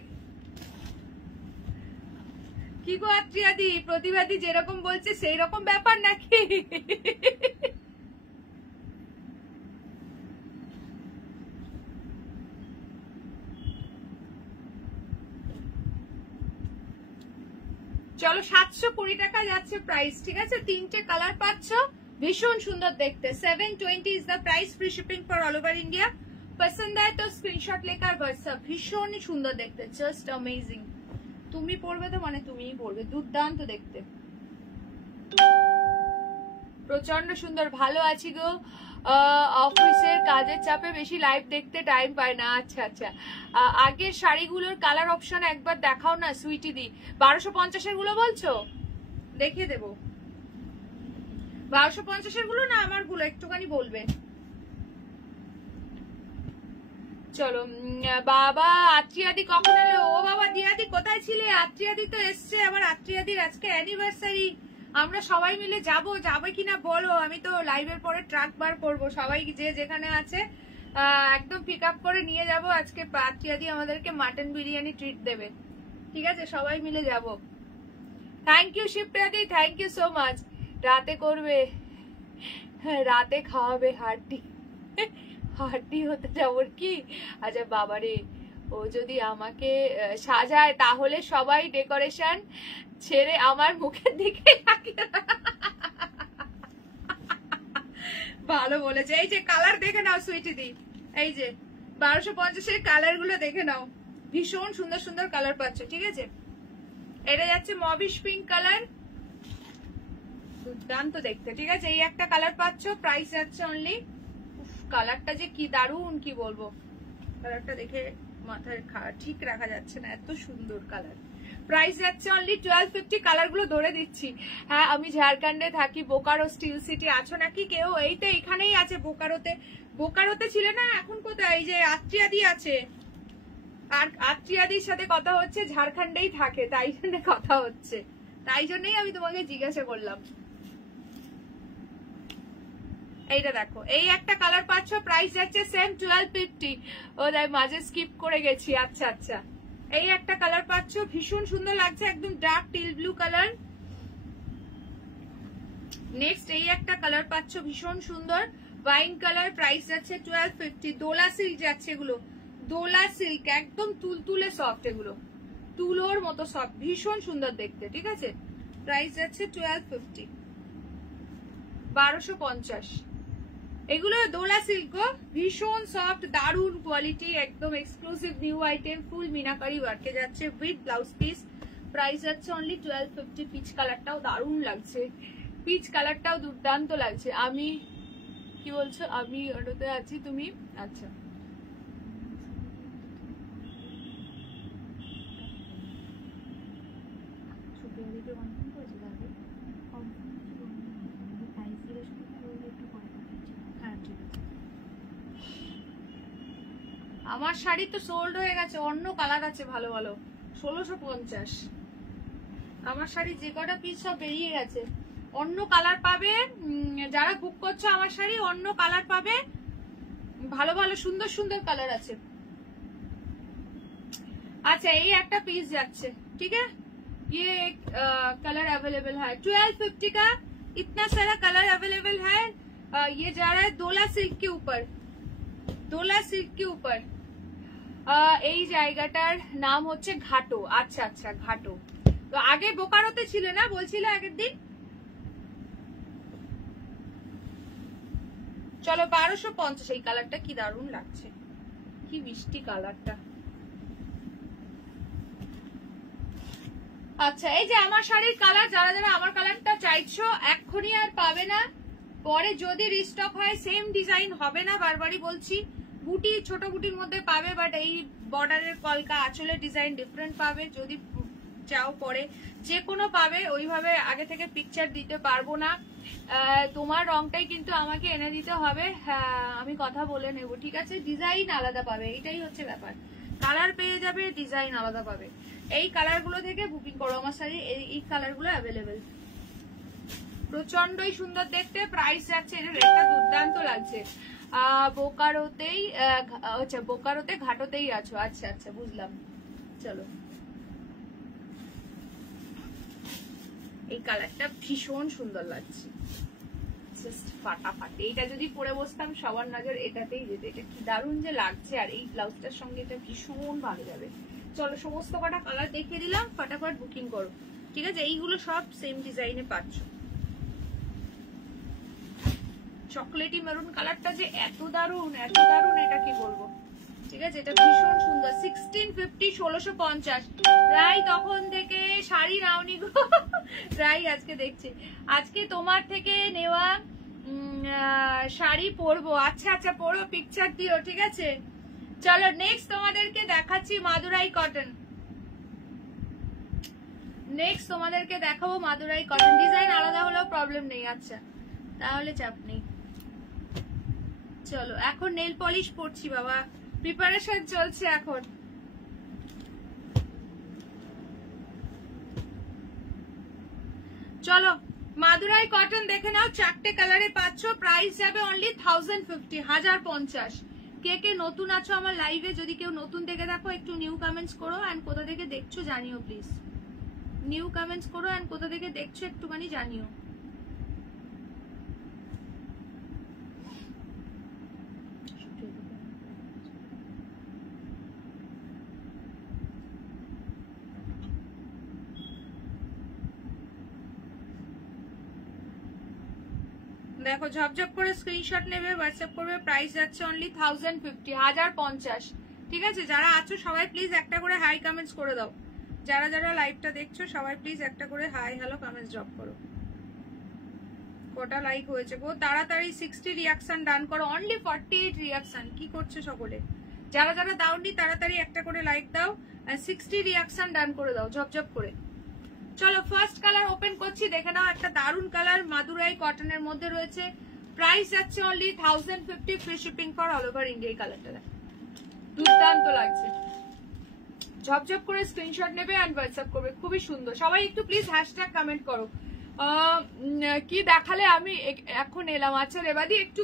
কি গো আত্রিয়াদি, প্রতিবাদী যেরকম বলছে সেই রকম ব্যাপার নাকি? চলো 720 টাকা যাচ্ছে প্রাইস, ঠিক আছে? তিনটে কালার পাচ্ছ, ভীষণ সুন্দর দেখতে। 720 is the price, free shipping for all over India. পছন্দ হয় তো স্ক্রিনশট লেকার হোয়াটসঅ্যাপ। ভীষণই সুন্দর দেখতে, জাস্ট অ্যামেজিং। তুমি পরবে তো মানে তুমিই পরবে, দুর্দান্ত দেখতে, প্রচন্ড সুন্দর। ভালো আছি গো, অফিসের কাজের চাপে বেশি লাইভ দেখতে টাইম পায় না। আচ্ছা আচ্ছা, আগের শাড়িগুলোর কালার অপশন একবার দেখাও না সুইটি দি। 1250 গুলো বলছো? দেখিয়ে দেবো। 1250 গুলো না আমার গুলো, একটুখানি বলবে। চলো বাবা, আত্রিয়াদি কখন এলো? ও বাবা দিয়াদি কোথায় ছিলে? আত্রিয়াদি তো এসছে, আবার আত্রিয়াদির আজকে অ্যানিভার্সারি। আমরা সবাই মিলে যাবে কিনা বলো? আমি তো লাইভের পরে ট্রাক বার করবো, সবাই যে যেখানে আছে একদম পিক আপ করে নিয়ে যাব। আজকে আত্রিয়াদি আমাদেরকে মাটন বিরিয়ানি ট্রিট দেবে, ঠিক আছে? সবাই মিলে যাব। থ্যাংক ইউ শিপ্রাদি, থ্যাংক ইউ সো মাচ। রাতে করবে, রাতে খাওয়াবে হাড্ডি, হাড্ডি হতে যাবো কি? আচ্ছা বাবারে, ও যদি আমাকে সাজায় তাহলে সবাই ডেকোরেশন ছেড়ে আমার মুখের দিকে ভালো বলেছে। এই যে কালার দেখে নাও সুইটি দি, এই যে 1250 কালার গুলো দেখে নাও, ভীষণ সুন্দর সুন্দর কালার পাচ্ছ, ঠিক আছে? এটা যাচ্ছে মবিশ পিঙ্ক কালার, দুর্দান্ত দেখতে, ঠিক আছে? এই একটা কালার পাচ্ছ, প্রাইস যাচ্ছে অনলি, কালারটা যে কি দারুন, কি বলবো, কালারটা দেখে মাথায় ঠিক রাখা যাচ্ছে না, এত সুন্দর কালার। প্রাইস যাচ্ছে অনলি 1250। কালার গুলো ধরে দিচ্ছি। হ্যাঁ আমি ঝাড়খণ্ডে থাকি, বোকারো স্টিল সিটি। আছো নাকি কেউ? এই তো এখানেই আছে বোকারোতে। বোকারোতে ছিল না, এখন কোথায়? এই যে আত্রিয়াদি আছে, আর আত্রিয়াদির সাথে কথা হচ্ছে, ঝাড়খণ্ডেই থাকে, তাই জন্য কথা হচ্ছে, তাই জন্যই আমি তোমাকে জিজ্ঞাসা করলাম। এইটা দেখো, এই একটা কালার পাচ্ছ, প্রাইস যাচ্ছে সেম 1250। ও তাই মাঝে স্কিপ করে গেছি, আচ্ছা আচ্ছা। এই একটা কালার পাচ্ছ, ভীষণ সুন্দর লাগছে, একদম dark teal blue colour. Next এই একটা কালার পাচ্ছ, ভীষণ সুন্দর ওয়াইন কালার, প্রাইস যাচ্ছে 1250। দোলা সিল্ক যাচ্ছে এগুলো, দোলা সিল্ক, একদম তুলতুলে সফট, এগুলো তুলোর মতো সফট, ভীষণ সুন্দর দেখতে, ঠিক আছে? প্রাইস যাচ্ছে 1250, 1250। এগুলো দোলা সিল্ক, ভীষণ সফট, দারুন কোয়ালিটি, একদম এক্সক্লুসিভ নিউ আইটেম, ফুল মিনাকারি ওয়ার্কে যাচ্ছে উইথ ব্লাউজ পিস। প্রাইস যাচ্ছে অনলি 1250। পিচ কালারটাও দারুন লাগছে, পিচ কালারটাও দুর্দান্ত লাগছে। আমি কি বলছো? আমি ওটাতে আছি, তুমি? আচ্ছা আমার শাড়ি তো সোল্ড হয়ে গেছে, অন্য কালার আছে ভালো ভালো, 1650। আমার শাড়ি যে কটা পিস সব বেরিয়ে গেছে। অন্য কালার পাবে, যারা বুক করছো আমার শাড়ি অন্য কালার পাবে, ভালো ভালো সুন্দর সুন্দর কালার আছে। अच्छा ये একটা পিস যাচ্ছে, ठीक है, ये कलर अवेलेबल है 1250 का, इतना सारा कलर अवेलेबल है। ये जा रहा है डोला सिल्क के ऊपर, डोला सिल्क के ऊपर। এই জায়গাটার নাম হচ্ছে ঘাটো। আচ্ছা আচ্ছা ঘাটো, তো আগে বোকারোতে ছিল না বলছিলে আগের দিন। চলো 1250, এই কালারটা কি দারুণ লাগছে, কি মিষ্টি কালারটা। আচ্ছা এই যে আমার শাড়ির কালার, যারা যারা আমার কালারটা চাইছো এক্ষুনি আর পাবে না, পরে যদি রিস্টক হয় সেম ডিজাইন হবে না, বারবারই বলছি। বুটি ছোট বুটির মধ্যে পাবে, বাট এই বর্ডারের কলকা আঁচলের ডিজাইন ডিফারেন্ট পাবে। যদি চাও পরে যে কোনো পাবে, ওইভাবে আগে থেকে পিকচার দিতে পারবো না। তোমার রংটাই কিন্তু আমাকে এনে দিতে হবে, আমি কথা বলে নেব, ঠিক আছে। ডিজাইন আলাদা পাবে, এটাই হচ্ছে ব্যাপার। কালার পেয়ে যাবে, ডিজাইন আলাদা পাবে। এই কালার গুলো থেকে বুকিং করো আমার শাড়ি, এই কালার গুলো অ্যাভেলেবেল। প্রচন্ডই সুন্দর দেখতে, প্রাইস যাচ্ছে, এটা রেটটা দুর্দান্ত লাগছে। বোকারোতেই, আচ্ছা বোকারোতে ঘাটোতেই আছো, আচ্ছা আচ্ছা বুঝলাম। চলো এই কালারটা ভীষণ সুন্দর লাগছে, জাস্ট ফাটাফাটি। এইটা যদি পরে বসতাম সবার নজর এটাতেই যেত, এটা কি দারুণ যে লাগছে, আর এই ব্লাউজটার সঙ্গে এটা ভীষণ ভালো যাবে। চলো সমস্ত কটা কালার দেখিয়ে দিলাম, ফটাফট বুকিং করো, ঠিক আছে। এইগুলো সব সেম ডিজাইনে পাচ্ছ। চকলেটি মেরুন কালারটা যে এত দারুণ এটা কি বলবো, ঠিক আছে। এটা ভীষণ সুন্দর, 1650, 1650। রাই তখন থেকে শাড়ি নাওনি গো, রাই আজকে দেখছি, আজকে তোমার থেকে নেওয়া শাড়ি পরবো। আচ্ছা আচ্ছা পরো, পিকচার দিও, ঠিক আছে। চলো নেক্সট তোমাদেরকে দেখাচ্ছি মাদুরাই কটন, নেক্সট তোমাদেরকে দেখাবো মাদুরাই কটন। ডিজাইন আলাদা হলেও প্রবলেম নেই, আচ্ছা তাহলে চাপ নেই। চলো এখন নেল পলিশ পরছি বাবা, প্রিপারেশন চলছে এখন। চলো মাদুরাই কটন দেখে নাও, চারটে কালারে পাচ্ছ, প্রাইস যাবে অনলি 1050, 1050। কে কে নতুন আছো আমার লাইভে, যদি কেউ নতুন দেখে থাকো একটু নিউ কমেন্টস করো, এন্ড কোথা থেকে দেখছো জানিও প্লিজ, নিউ কমেন্টস করো, এন্ড কোথা থেকে দেখছো একটুখানি জানিও। দেখো ঝপঝপ করে স্ক্রিনশট নেবে, হোয়াটসঅ্যাপ করবে, প্রাইস যাচ্ছে অনলি 1050, 1050, ঠিক আছে। যারা আছো সবাই প্লিজ একটা করে হাই কমেন্টস করে দাও, যারা যারা লাইভটা দেখছো সবাই প্লিজ একটা করে হাই হ্যালো কমেন্টস ড্রপ করো। কটা লাইক হয়েছে গো, তাড়াতাড়ি 60 রিঅ্যাকশন ডান করো, অনলি 48 রিঅ্যাকশন। কি করছো সকলে, যারা যারা দাওনি তাড়াতাড়ি একটা করে লাইক দাও, আর 60 রিঅ্যাকশন ডান করে দাও ঝপঝপ করে। চলো ফার্স্ট কালার ওপেন করছি, দেখে নাও, একটা দারুন কালার মাদুরাই কটনের মধ্যে রয়েছে, প্রাইস যাচ্ছে only 1050, free shipping for all over India. এই কালারটা দুর্দান্ত লাগছে, ঝপঝপ করে স্ক্রিনশট নেবে এন্ড হোয়াটসঅ্যাপ করবে, খুবই সুন্দর। সবাই একটু প্লিজ হ্যাশট্যাগ কমেন্ট করো, কি দেখালে আমি এখন এলাম। আচ্ছা রেবাদি একটু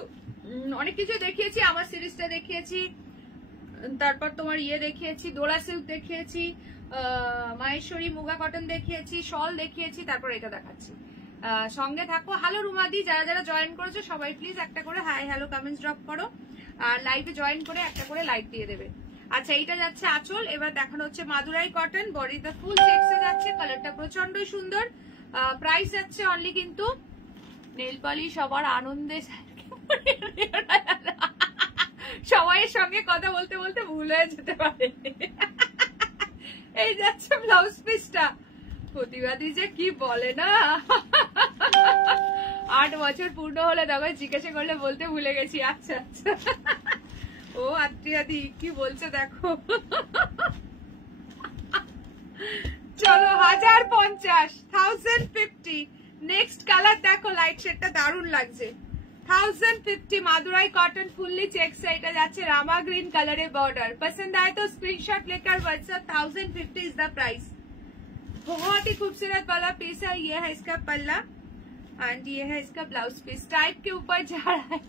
অনেক কিছু দেখিয়েছি, আমার সিরিজটা দেখিয়েছি, তারপর তোমার ইয়ে দেখিয়েছি, ডোলা সিল্ক দেখিয়েছি, মাহেশ্বরী মুগা কটন দেখিয়েছি, শল দেখিয়েছি, তারপর এটা দেখাচ্ছি। সঙ্গে থাকো। হ্যালো রুমাদি, যারা যারা জয়েন করেছো সবাই প্লিজ একটা করে হাই হ্যালো কমেন্টস ড্রপ করো, আর লাইভে জয়েন করে একটা করে লাইক দিয়ে দেবে। আচ্ছা এইটা যাচ্ছে আঁচল, এবার দেখানো হচ্ছে মাদুরাই কটন, বডিতে ফুল চেক্সে যাচ্ছে, কালারটা প্রচন্ডই সুন্দর। প্রাইস যাচ্ছে অনলি কিন্তু নেল পলিশ সবার আনন্দে, সবাইয়ের সঙ্গে কথা বলতে বলতে ভুল হয়ে যেতে পারে। এই যাচ্ছে ব্লাউজ পিসটা, প্রতিবাদী যে কি বলে না, 8 বছর পূর্ণ হলে তখন জিজ্ঞাসা করলে বলতে ভুলে গেছি। আচ্ছা আচ্ছা ও আত্মীয়াদি কি বলছে দেখো। চলো 1050, 1050। নেক্সট কালার দেখো, লাইট শেডটা দারুণ লাগছে, 1050 मादुराई कॉटन फुल्ली चेक से এটা যাচ্ছে রামা গ্রিন কালারে বর্ডার। पसंद आए तो स्क्रीनशॉट लेकर व्हाट्सएप, 1050 इज द प्राइस। बहुत ही खूबसूरत वाला पीस है, ये है इसका पल्ला, एंड ये है इसका ब्लाउज पीस, टाइप के ऊपर जा रहा है।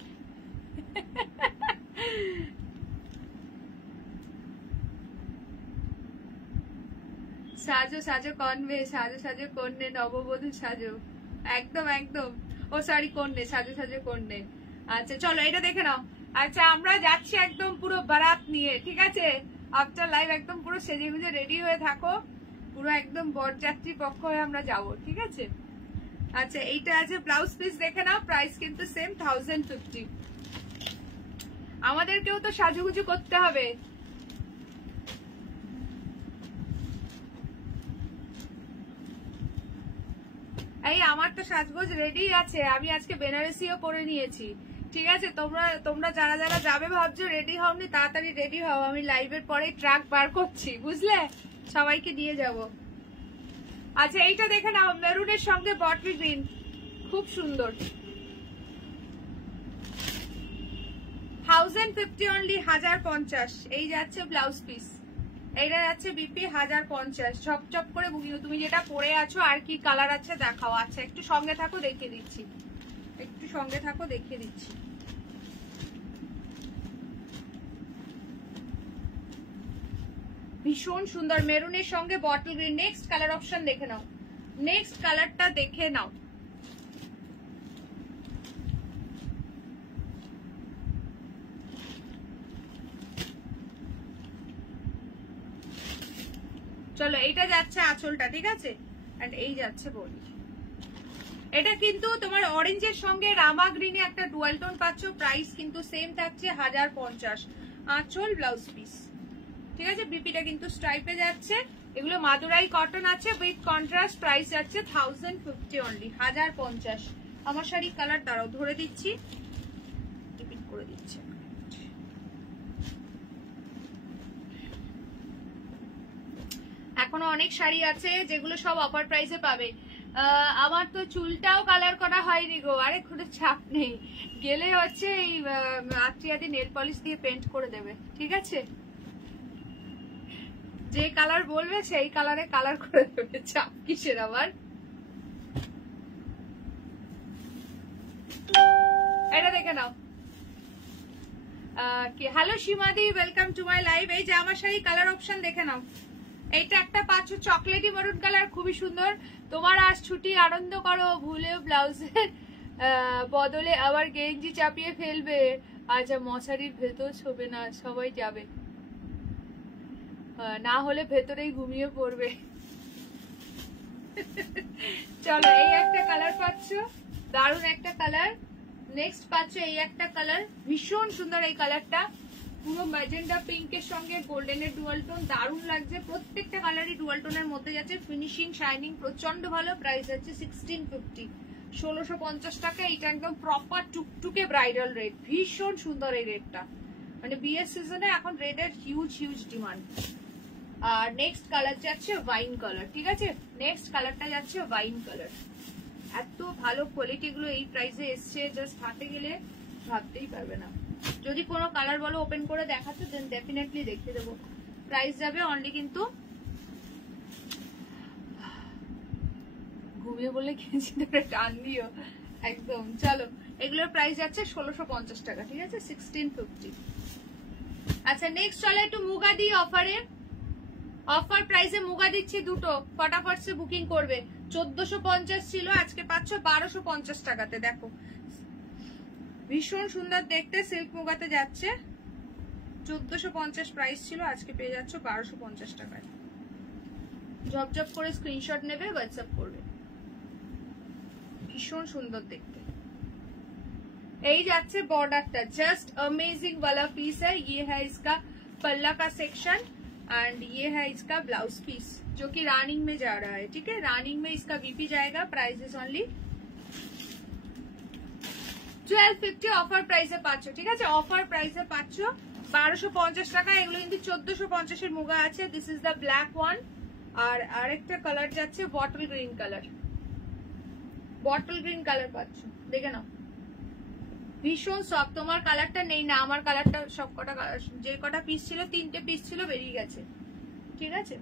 সাজো সাজো কনভে, সাজো সাজো কন্যে, নববধূ সাজো, একদম একদম। ও সরি কন্যে, সাজো সাজো কন্যে। আচ্ছা চলো এটা দেখে নাও। আচ্ছা আমরা যাচ্ছি একদম পুরো বারাত নিয়ে, ঠিক আছে? আফটার লাইভ একদম পুরো সেজে গুজে রেডি হয়ে থাকো, পুরো একদম বরযাত্রী পক্ষ হয়ে আমরা যাব, ঠিক আছে? আচ্ছা এইটা আছে ব্লাউজ পিস, দেখে নাও। প্রাইস কিন্তু সেম 1050। আমাদেরকেও তো সাজুগুজু করতে হবে। এই আমার তো সাজগোজ রেডি আছে, আমি আজকে বেনারসিও পরে নিয়েছি, ঠিক আছে? তোমরা যারা যারা যাবে ভাবছো রেডি হওনি, তাড়াতাড়ি রেডি হও, আমি লাইভের পরে ট্রাক বার করছি, বুঝলে? সবাইকে দিয়ে যাব। আচ্ছা এইটা দেখে নাও, মেরুনের সঙ্গে বটল গ্রিন, খুব সুন্দর। 1050 অনলি, 1050। এই যাচ্ছে ব্লাউজ পিস, এইটা যাচ্ছে বিপি 1050। চপ করে বুকিং। তুমি যেটা পরে আছো আর কি কালার আছে দেখাও। আচ্ছা একটু সঙ্গে থাকো, দেখিয়ে দিচ্ছি, একটু সঙ্গে থাকো, দেখিয়ে দিচ্ছি। ভীষণ সুন্দর মেরুনের সঙ্গে bottle green. Next colour option দেখে নাও, নেক্সট কালারটা দেখে নাও। চলো এইটা যাচ্ছে আঁচলটা, ঠিক আছে? এন্ড এই যাচ্ছে বডি। এটা কিন্তু তোমার অরেঞ্জের সঙ্গে রামা গ্রিনে একটা ডুয়াল টোন পাচ্ছ। প্রাইস কিন্তু সেম থাকছে 1050। আঁচল ব্লাউজ পিস, ঠিক আছে? বিপিটা কিন্তু স্ট্রাইপে যাচ্ছে। এগুলো মাদুরাই কটন আছে উইথ কন্ট্রাস্ট। প্রাইস যাচ্ছে 1050 অনলি, 1050। আমার শাড়ি কালার দাঁড়াও ধরে দিচ্ছি, রিপিট করে দিচ্ছি। এখনো অনেক শাড়ি আছে যেগুলো সব অফার প্রাইসে পাবে। আমার তো চুলটাও কালার করা হয়নি গো। আরে কোনো চাপ নেই, গেলে হচ্ছে এই আত্রিয়াদি নেল পলিশ দিয়ে পেন্ট করে দেবে, ঠিক আছে? যে কালার বলবে সেই কালারে কালার করে দেবে, চাপ কিসের আবার? এটা দেখে নাও। হ্যালো সীমাদি, ওয়েলকাম টু মাই লাইভ। এই যে আমার শাড়ি কালার অপশন দেখে নাও। এইটা একটা পাচ্ছ চকলেটি মেরুন কালার, খুবই সুন্দর। তোমার আজ ছুটি, আনন্দ করো, ভুলেও ব্লাউজের বদলে আবার গেঞ্জি চাপিয়ে ফেলবে। আচ্ছা মশারির ভেতর শোবে না, সবাই যাবে, না হলে ভেতরেই ঘুমিয়ে পড়বে। চলো এই একটা কালার পাচ্ছ, দারুণ একটা কালার। নেক্সট পাচ্ছ এই একটা কালার, ভীষণ সুন্দর এই কালারটা, পুরো ম্যাজেন্ডা পিঙ্কের সঙ্গে গোল্ডেনের ডুয়াল টোন, দারুণ লাগছে। প্রত্যেকটা কালারই ডুয়াল টোনের মধ্যে যাচ্ছে। ফিনিশিং শাইনিং প্রচন্ড ভালো। প্রাইস আছে 1650, 1650 টাকা। এটা একদম প্রপার টুকটুকে ব্রাইডাল রেড, ভীষণ সুন্দর এই রেডটা। মানে বিয়ের সিজনে এখন রেডের হিউজ হিউজ ডিমান্ড। আর নেক্সট কালার যাচ্ছে ওয়াইন কালার, ঠিক আছে? নেক্সট কালারটা যাচ্ছে ওয়াইন কালার। এত ভালো কোয়ালিটি গুলো এই প্রাইসে এসছে, জাস্ট হাতে গেলে ভাবতেই পারবে না। যদি কোনো কালার বলো ওপেন করে দেখাচ্ছে, দেন ডেফিনেটলি দেখিয়ে দেবো। প্রাইস যাবে অনলি কিন্তু, ঘুমিয়ে বললে কিনেছি ধরে টান দিও একদম। চলো এগুলোর প্রাইস যাচ্ছে 1650 টাকা, ঠিক আছে? 1650। আচ্ছা নেক্সট চলো একটু মুগা দিই অফারে। অফার প্রাইসে মুগা দিচ্ছি দুটো, ফটাফট সে বুকিং করবে। 1450 ছিল, আজকে পাচ্ছ 1250 টাকাতে। দেখো ভীষণ সুন্দর দেখতে, সিল্ক মুগাতে যাচ্ছে। 1450 প্রাইস ছিল, আজকে পেয়ে যাচ্ছ 1250 টাকায়। ঝপঝপ করে স্ক্রিনশট নেবে, হোয়াটসঅ্যাপ করবে। ভীষণ সুন্দর দেখতে। এই যাচ্ছে बॉर्डरটা, जस्ट अमेजिंग वाला पीस है। ये है इसका पल्ला का सेक्शन एंड ये है इसका ब्लाउज पीस जो कि रनिंग में जा रहा है, ठीक है? रनिंग में इसका बीपी जाएगा। प्राइस इज ओनली 1250 অফার প্রাইসে পাচ্ছ, ঠিক আছে? অফার প্রাইসে পাচ্ছ 1250 টাকা। এগুলো কিন্তু 1450 এর মুগা আছে। This is the black one. আর আরেকটা কালার যাচ্ছে bottle green colour, bottle green colour পাচ্ছ, দেখে নাও। ভীষণ সফট। তোমার কালারটা নেই না, আমার কালারটা সব কটা, যে কটা পিস ছিল, 3টে পিস ছিল, বেরিয়ে গেছে, ঠিক আছে?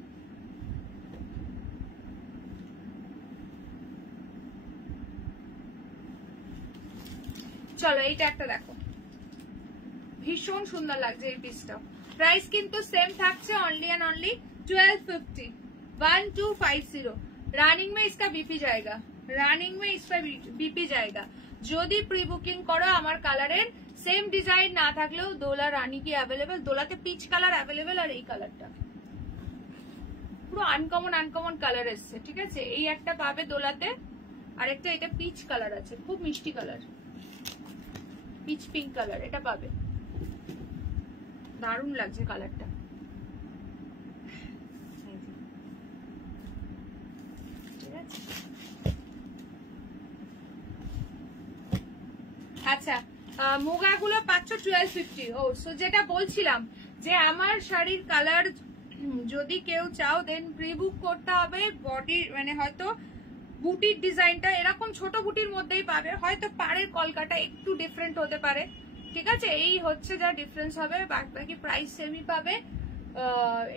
চলো এইটা একটা দেখো, ভীষণ সুন্দর লাগছে এই পিসটা। প্রাইস কিন্তু সেম থাকছে, অনলি एंड অনলি 1250, 1250। রানিং में इसका बीपी जाएगा, রানিং में इसका बीपी जाएगा। যদি প্রি বুকিং করো আমার কালারের সেম ডিজাইন না থাকলেও দোলা রানী কি অ্যাভেলেবেল, দোলাতে পিচ কালার অ্যাভেলেবেল, আর এই কালারটা পুরো আনকমন আনকমন কালার এসছে, ঠিক আছে। এই একটা পাবে দোলাতে, আর একটা এটা পিচ কালার আছে, খুব মিষ্টি কালার, পিচ পিঙ্ক কালার, এটা পাবে, দারুণ লাগছে কালারটা। ঠিক আছে, আচ্ছা মুগাগুলো পাচ্ছ 1250। ও সো যেটা বলছিলাম যে আমার শাড়ির কালার যদি কেউ চাও দেন প্রি বুক করতে হবে। বডি মানে হয়তো বুটির ডিজাইনটা এরকম ছোট বুটির মধ্যেই পাবে, হয়তো পাড়ের কলকাটা একটু ডিফারেন্ট হতে পারে, ঠিক আছে। এই হচ্ছে যা ডিফারেন্স হবে, বাকি প্রাইস সেমই পাবে,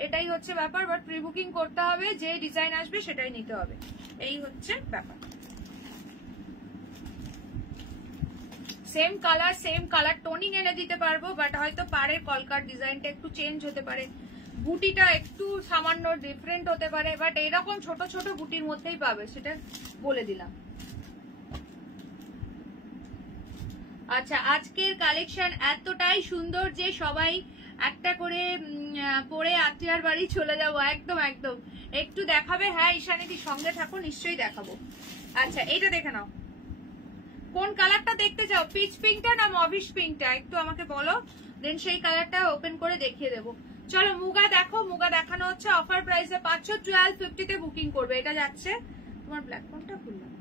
এটাই হচ্ছে ব্যাপার। বাট প্রি বুকিং করতে হবে, যে ডিজাইন আসবে সেটাই নিতে হবে, এই হচ্ছে ব্যাপার। সেম কালার টোনিং এনে দিতে পারবো, বাট হয়তো পাড়ের কলকার ডিজাইনটা একটু চেঞ্জ হতে পারে, বুটিটা একটু সামান্য ডিফারেন্ট হতে পারে, বাট এরকম ছোট ছোট বুটির মধ্যেই পাবে, সেটা বলে দিলাম। আচ্ছা আজকের কালেকশন এতটাই সুন্দর যে সবাই একটা করে পরে আত্মীয়ার বাড়ি চলে যাবো, একদম একদম। একটু দেখাবে? হ্যাঁ ঈশানীদি সঙ্গে থাকো, নিশ্চয়ই দেখাবো। আচ্ছা এইটা দেখে নাও, কোন কালারটা দেখতে চাও, পিচ পিঙ্কটা না মভিশ পিঙ্কটা, একটু আমাকে বলো, দেন সেই কালারটা ওপেন করে দেখিয়ে দেবো। চলো মুগা দেখো, মুগা দেখানো হচ্ছে, অফার প্রাইসে পাচ্ছ 1250 তে বুকিং করবে। এটা যাচ্ছে তোমার ব্ল্যাক কোনটা খুললাম,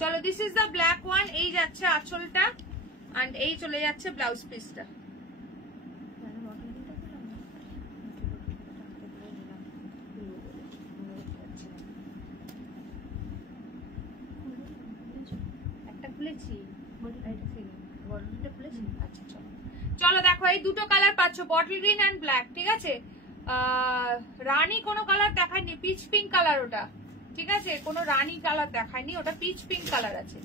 চলো this is the black one. এই যাচ্ছে আঁচলটা, এন্ড এই চলে যাচ্ছে ব্লাউজ পিসটা। একটা খুলেছি, চলো দেখো এই দুটো কালার পাচ্ছ, বটল গ্রিন এন্ড ব্ল্যাক, ঠিক আছে। রানী কোনো কালার দেখায়নি, পিচ পিঙ্ক কালার ওটা, ঠিক আছে, কোনো রানী কালার দেখায়নি, ওটা পিচ পিঙ্ক কালার আছে।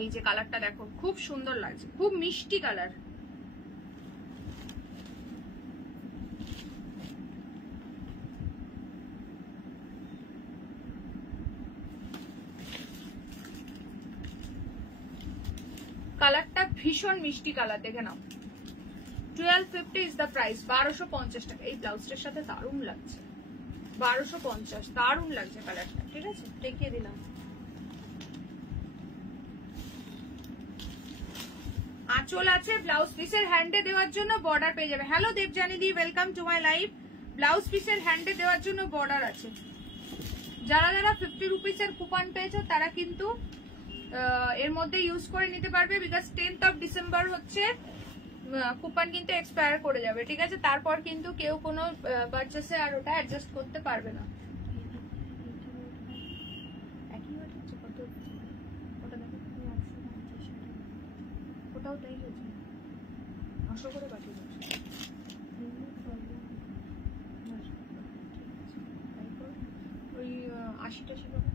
এই যে কালারটা দেখো, খুব সুন্দর লাগছে, খুব মিষ্টি কালার। কালারটা ভীষণ মিষ্টি কালার, দেখে নাও। 1250 ইজ দ্য প্রাইস, 1250 টাকা। এই ব্লাউজটার সাথে দারুণ লাগছে, 1250, দারুণ লাগছে কালারটা, ঠিক আছে, দেখিয়ে দিলাম। আঁচল আছে, ব্লাউজ পিসের হ্যান্ডে দেওয়ার জন্য বর্ডার পেয়ে যাবে। Hello Debjani the, welcome to my live. Blouse পিসের হ্যান্ডে দেওয়ার জন্য বর্ডার আছে। যারা যারা 50 রুপিসের কুপন পেয়েছো তারা কিন্তু এর মধ্যে ইউজ করে নিতে পারবে, বিকজ 10th অফ ডিসেম্বর হচ্ছে কুপন কিন্তু এক্সপায়ার করে যাবে, ঠিক আছে। তারপর কিন্তু কেউ কোনো পারচেসে আর ওটা অ্যাডজাস্ট করতে পারবে না। ওটাও তাই হয়েছে, 900 করে পাঠিয়ে দিচ্ছি। ওই 80-টাশি করে,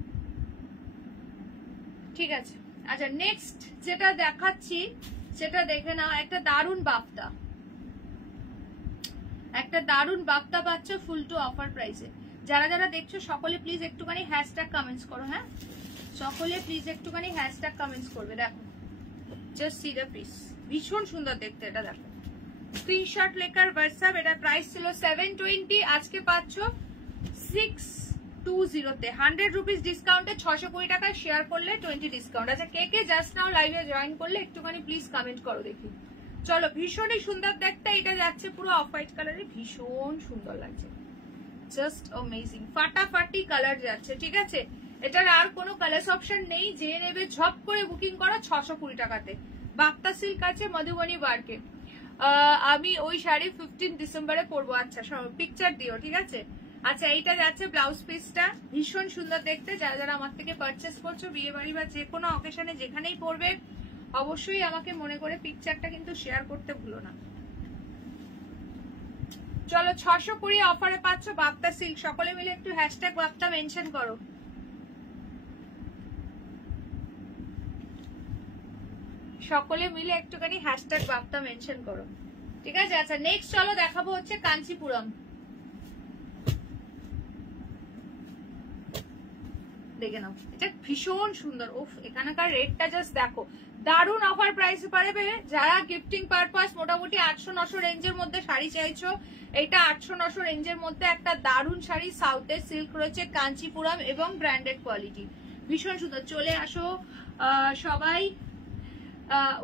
ঠিক আছে। আচ্ছা নেক্সট যেটা দেখাচ্ছি সেটা দেখে নাও, একটা দারুণ বাফতা, একটা দারুণ বাফতা পাচ্ছ ফুল টু অফার প্রাইসে। যারা যারা দেখছো সকলে প্লিজ একটুখানি হ্যাশট্যাগ কমেন্টস করো, হ্যাঁ সকলে প্লিজ একটুখানি হ্যাশট্যাগ কমেন্টস করবে। দেখো জাস্ট সি দ্য পিস, ভীষণ সুন্দর দেখতে, এটা দেখো। স্ক্রিনশট লেকার হোয়াটসঅ্যাপ, এটা প্রাইস ছিল 720, আজকে পাচ্ছ 620 তে, 100 রুপিস ডিসকাউন্টে 620 টাকায় শেয়ার করলে 20 ডিসকাউন্ট। আচ্ছা কে কে জাস্ট নাও লাইভে জয়েন করলে একটুখানি প্লিজ কমেন্ট করো দেখি। চলো ভীষণই সুন্দর দেখতে, এটা যাচ্ছে পুরো অফ হোয়াইট কালারে, ভীষণ সুন্দর লাগছে, জাস্ট অ্যামেজিং, ফাটাফাটি কালার যাচ্ছে, ঠিক আছে। এটার আর কোনো কালার অপশন নেই, যে নেবে ঝপ করে বুকিং করো 620 টাকাতে। বাপ্তা সিল্ক আছে মধুবনী ওয়ার্কে, আমি ওই শাড়ি 15 ডিসেম্বরে পরবো। আচ্ছা পিকচার দিও, ঠিক আছে। আচ্ছা এইটা যাচ্ছে ব্লাউজ পিসটা, ভীষণ সুন্দর দেখতে। যারা যারা আমার থেকে পারচেস করছো বিয়ে বাড়ি বা যে কোনো অকেশনে যেখানেই পরবে অবশ্যই আমাকে মনে করে পিকচারটা কিন্তু শেয়ার করতে ভুলো না। চলো 620 অফারে পাচ্ছ বাপ্তা সিল্ক। সকলে মিলে একটু হ্যাশট্যাগ বাপ্তা মেনশন করো। সকলে মিলে একটুখানি হ্যাশট্যাগ বাপ্তা মেনশন করো, ঠিক আছে? আচ্ছা নেক্সট চলো দেখাবো হচ্ছে কাঞ্চিপুরম। দেখে নাও, এটা ভীষণ সুন্দর। উফ, এখানকার রেটটা জাস্ট দেখো, দারুন অফার প্রাইসে পারবে। যারা গিফটিং পারপাস মোটামুটি 800-900 রেঞ্জের মধ্যে শাড়ি চাইছো, এটা 800-900 রেঞ্জের মধ্যে একটা দারুন শাড়ি। সাউথের সিল্ক রয়েছে, কাঞ্চিপুরম এবং ব্র্যান্ডেড কোয়ালিটি, ভীষণ সুন্দর। চলে আসো সবাই,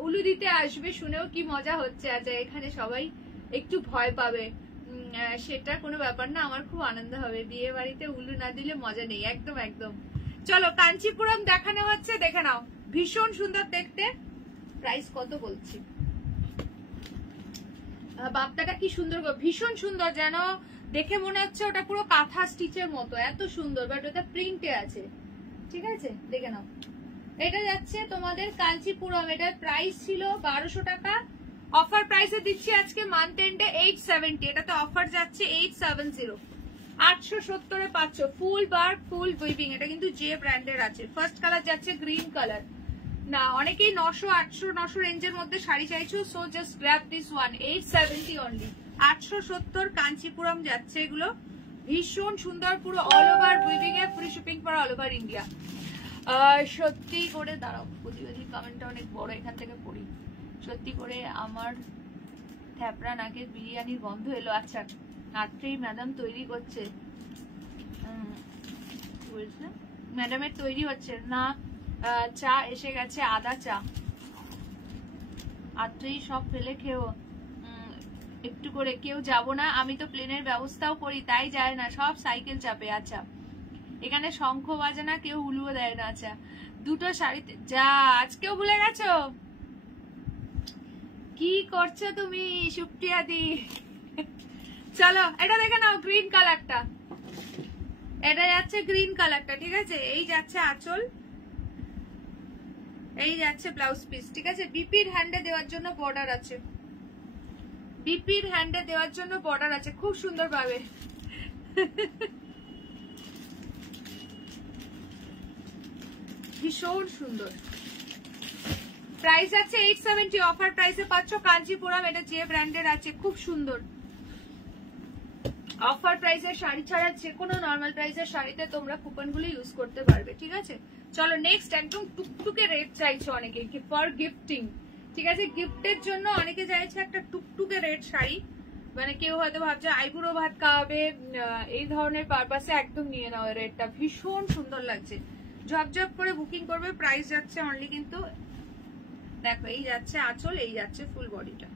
উলু দিতে আসবে, শুনেও কি মজা হচ্ছে। আচ্ছা এখানে সবাই একটু ভয় পাবে, সেটা কোনো ব্যাপার না, আমার খুব আনন্দ হবে। বিয়ে বাড়িতে উলু না দিলে মজা নেই, একদম একদম। চলো কাঞ্চিপুরম দেখানো হচ্ছে, দেখে নাও, ভীষণ সুন্দর দেখতে। প্রাইস কত বলছি, বাপ্তাটা কি সুন্দর, ভীষণ সুন্দর, যেন দেখে মনে হচ্ছে ওটা পুরো কাঁথা স্টিচের মতো, এত সুন্দর। বাট ওটা প্রিন্টে আছে, ঠিক আছে? দেখে নাও, এটা যাচ্ছে তোমাদের কাঞ্চিপুরম। এটার প্রাইস ছিল 1200 টাকা, অফার প্রাইসে দিচ্ছি আজকে মান্থ এন্ডে 870। এটাতে অফার যাচ্ছে 870, 870 এ পাচ্ছ ফুল বার ফুল উইভিং। এটা কিন্তু জে ব্র্যান্ডের আছে। ফার্স্ট কালার যাচ্ছে গ্রিন কালার। না অনেকেই 900, 800, 900 রেঞ্জের মধ্যে শাড়ি চাইছো, so just grab this one, 870 only. 870 Kanchipuram যাচ্ছে এগুলো, ভীষণ সুন্দর, পুরো all over weaving A, free shipping for all over India. সত্যি করে দাঁড়াও, প্রতিবাদী কমেন্টটা অনেক বড়, এখান থেকে পড়ি। সত্যি করে আমার থ্যাপড়া নাকের বিরিয়ানির গন্ধ এলো। আচ্ছা রাত্রেই ম্যাডাম তৈরি করছে, ম্যাডামের তৈরি হচ্ছে না, চা এসে গেছে, আদা চা। রাত্রেই সব ফেলে খেও, একটু করে। কেউ যাবো না, আমি তো প্লেনের ব্যবস্থাও করি, তাই যায় না, সব সাইকেল চাপে। আচ্ছা এখানে শঙ্খ বাজে না, কেউ উলুও দেয় না। আচ্ছা দুটো শাড়িতে যা, আজকেও ভুলে গেছো? কি করছো তুমি সুপ্রিয়া দি? চলো এটা দেখে নাও, গ্রিন কালারটা, এটা যাচ্ছে গ্রিন কালারটা, ঠিক আছে? এই যাচ্ছে আঁচল, এই যাচ্ছে ব্লাউজ পিস, ঠিক আছে? বিপির হ্যান্ডে দেওয়ার জন্য বর্ডার আছে, বিপির হ্যান্ডে দেওয়ার জন্য বর্ডার আছে, খুব সুন্দর পাবে। ভীষণ সুন্দর। প্রাইস আছে 870, অফার প্রাইসে পাচ্ছ কাঞ্চিপুরম। এটা যে ব্র্যান্ডের আছে, খুব সুন্দর। অফার প্রাইসের শাড়ি ছাড়া যে কোনো নর্মাল প্রাইসের শাড়িতে তোমরা কুপনগুলো ইউজ করতে পারবে, ঠিক আছে? চলো নেক্সট, একদম টুকটুকে রেট চাইছো অনেকে ফর গিফটিং, ঠিক আছে? গিফটের জন্য অনেকে চাইছে একটা টুকটুকে রেট শাড়ি, মানে কেউ হয়তো ভাবছে আইবুড়ো ভাত খাওয়াবে, এই ধরনের পারপাসে একদম নিয়ে নাও। রেটটা ভীষণ সুন্দর লাগছে, ঝপঝপ করে বুকিং করবে। প্রাইস যাচ্ছে অনলি, কিন্তু দেখো এই যাচ্ছে আঁচল, এই যাচ্ছে ফুল বডিটা,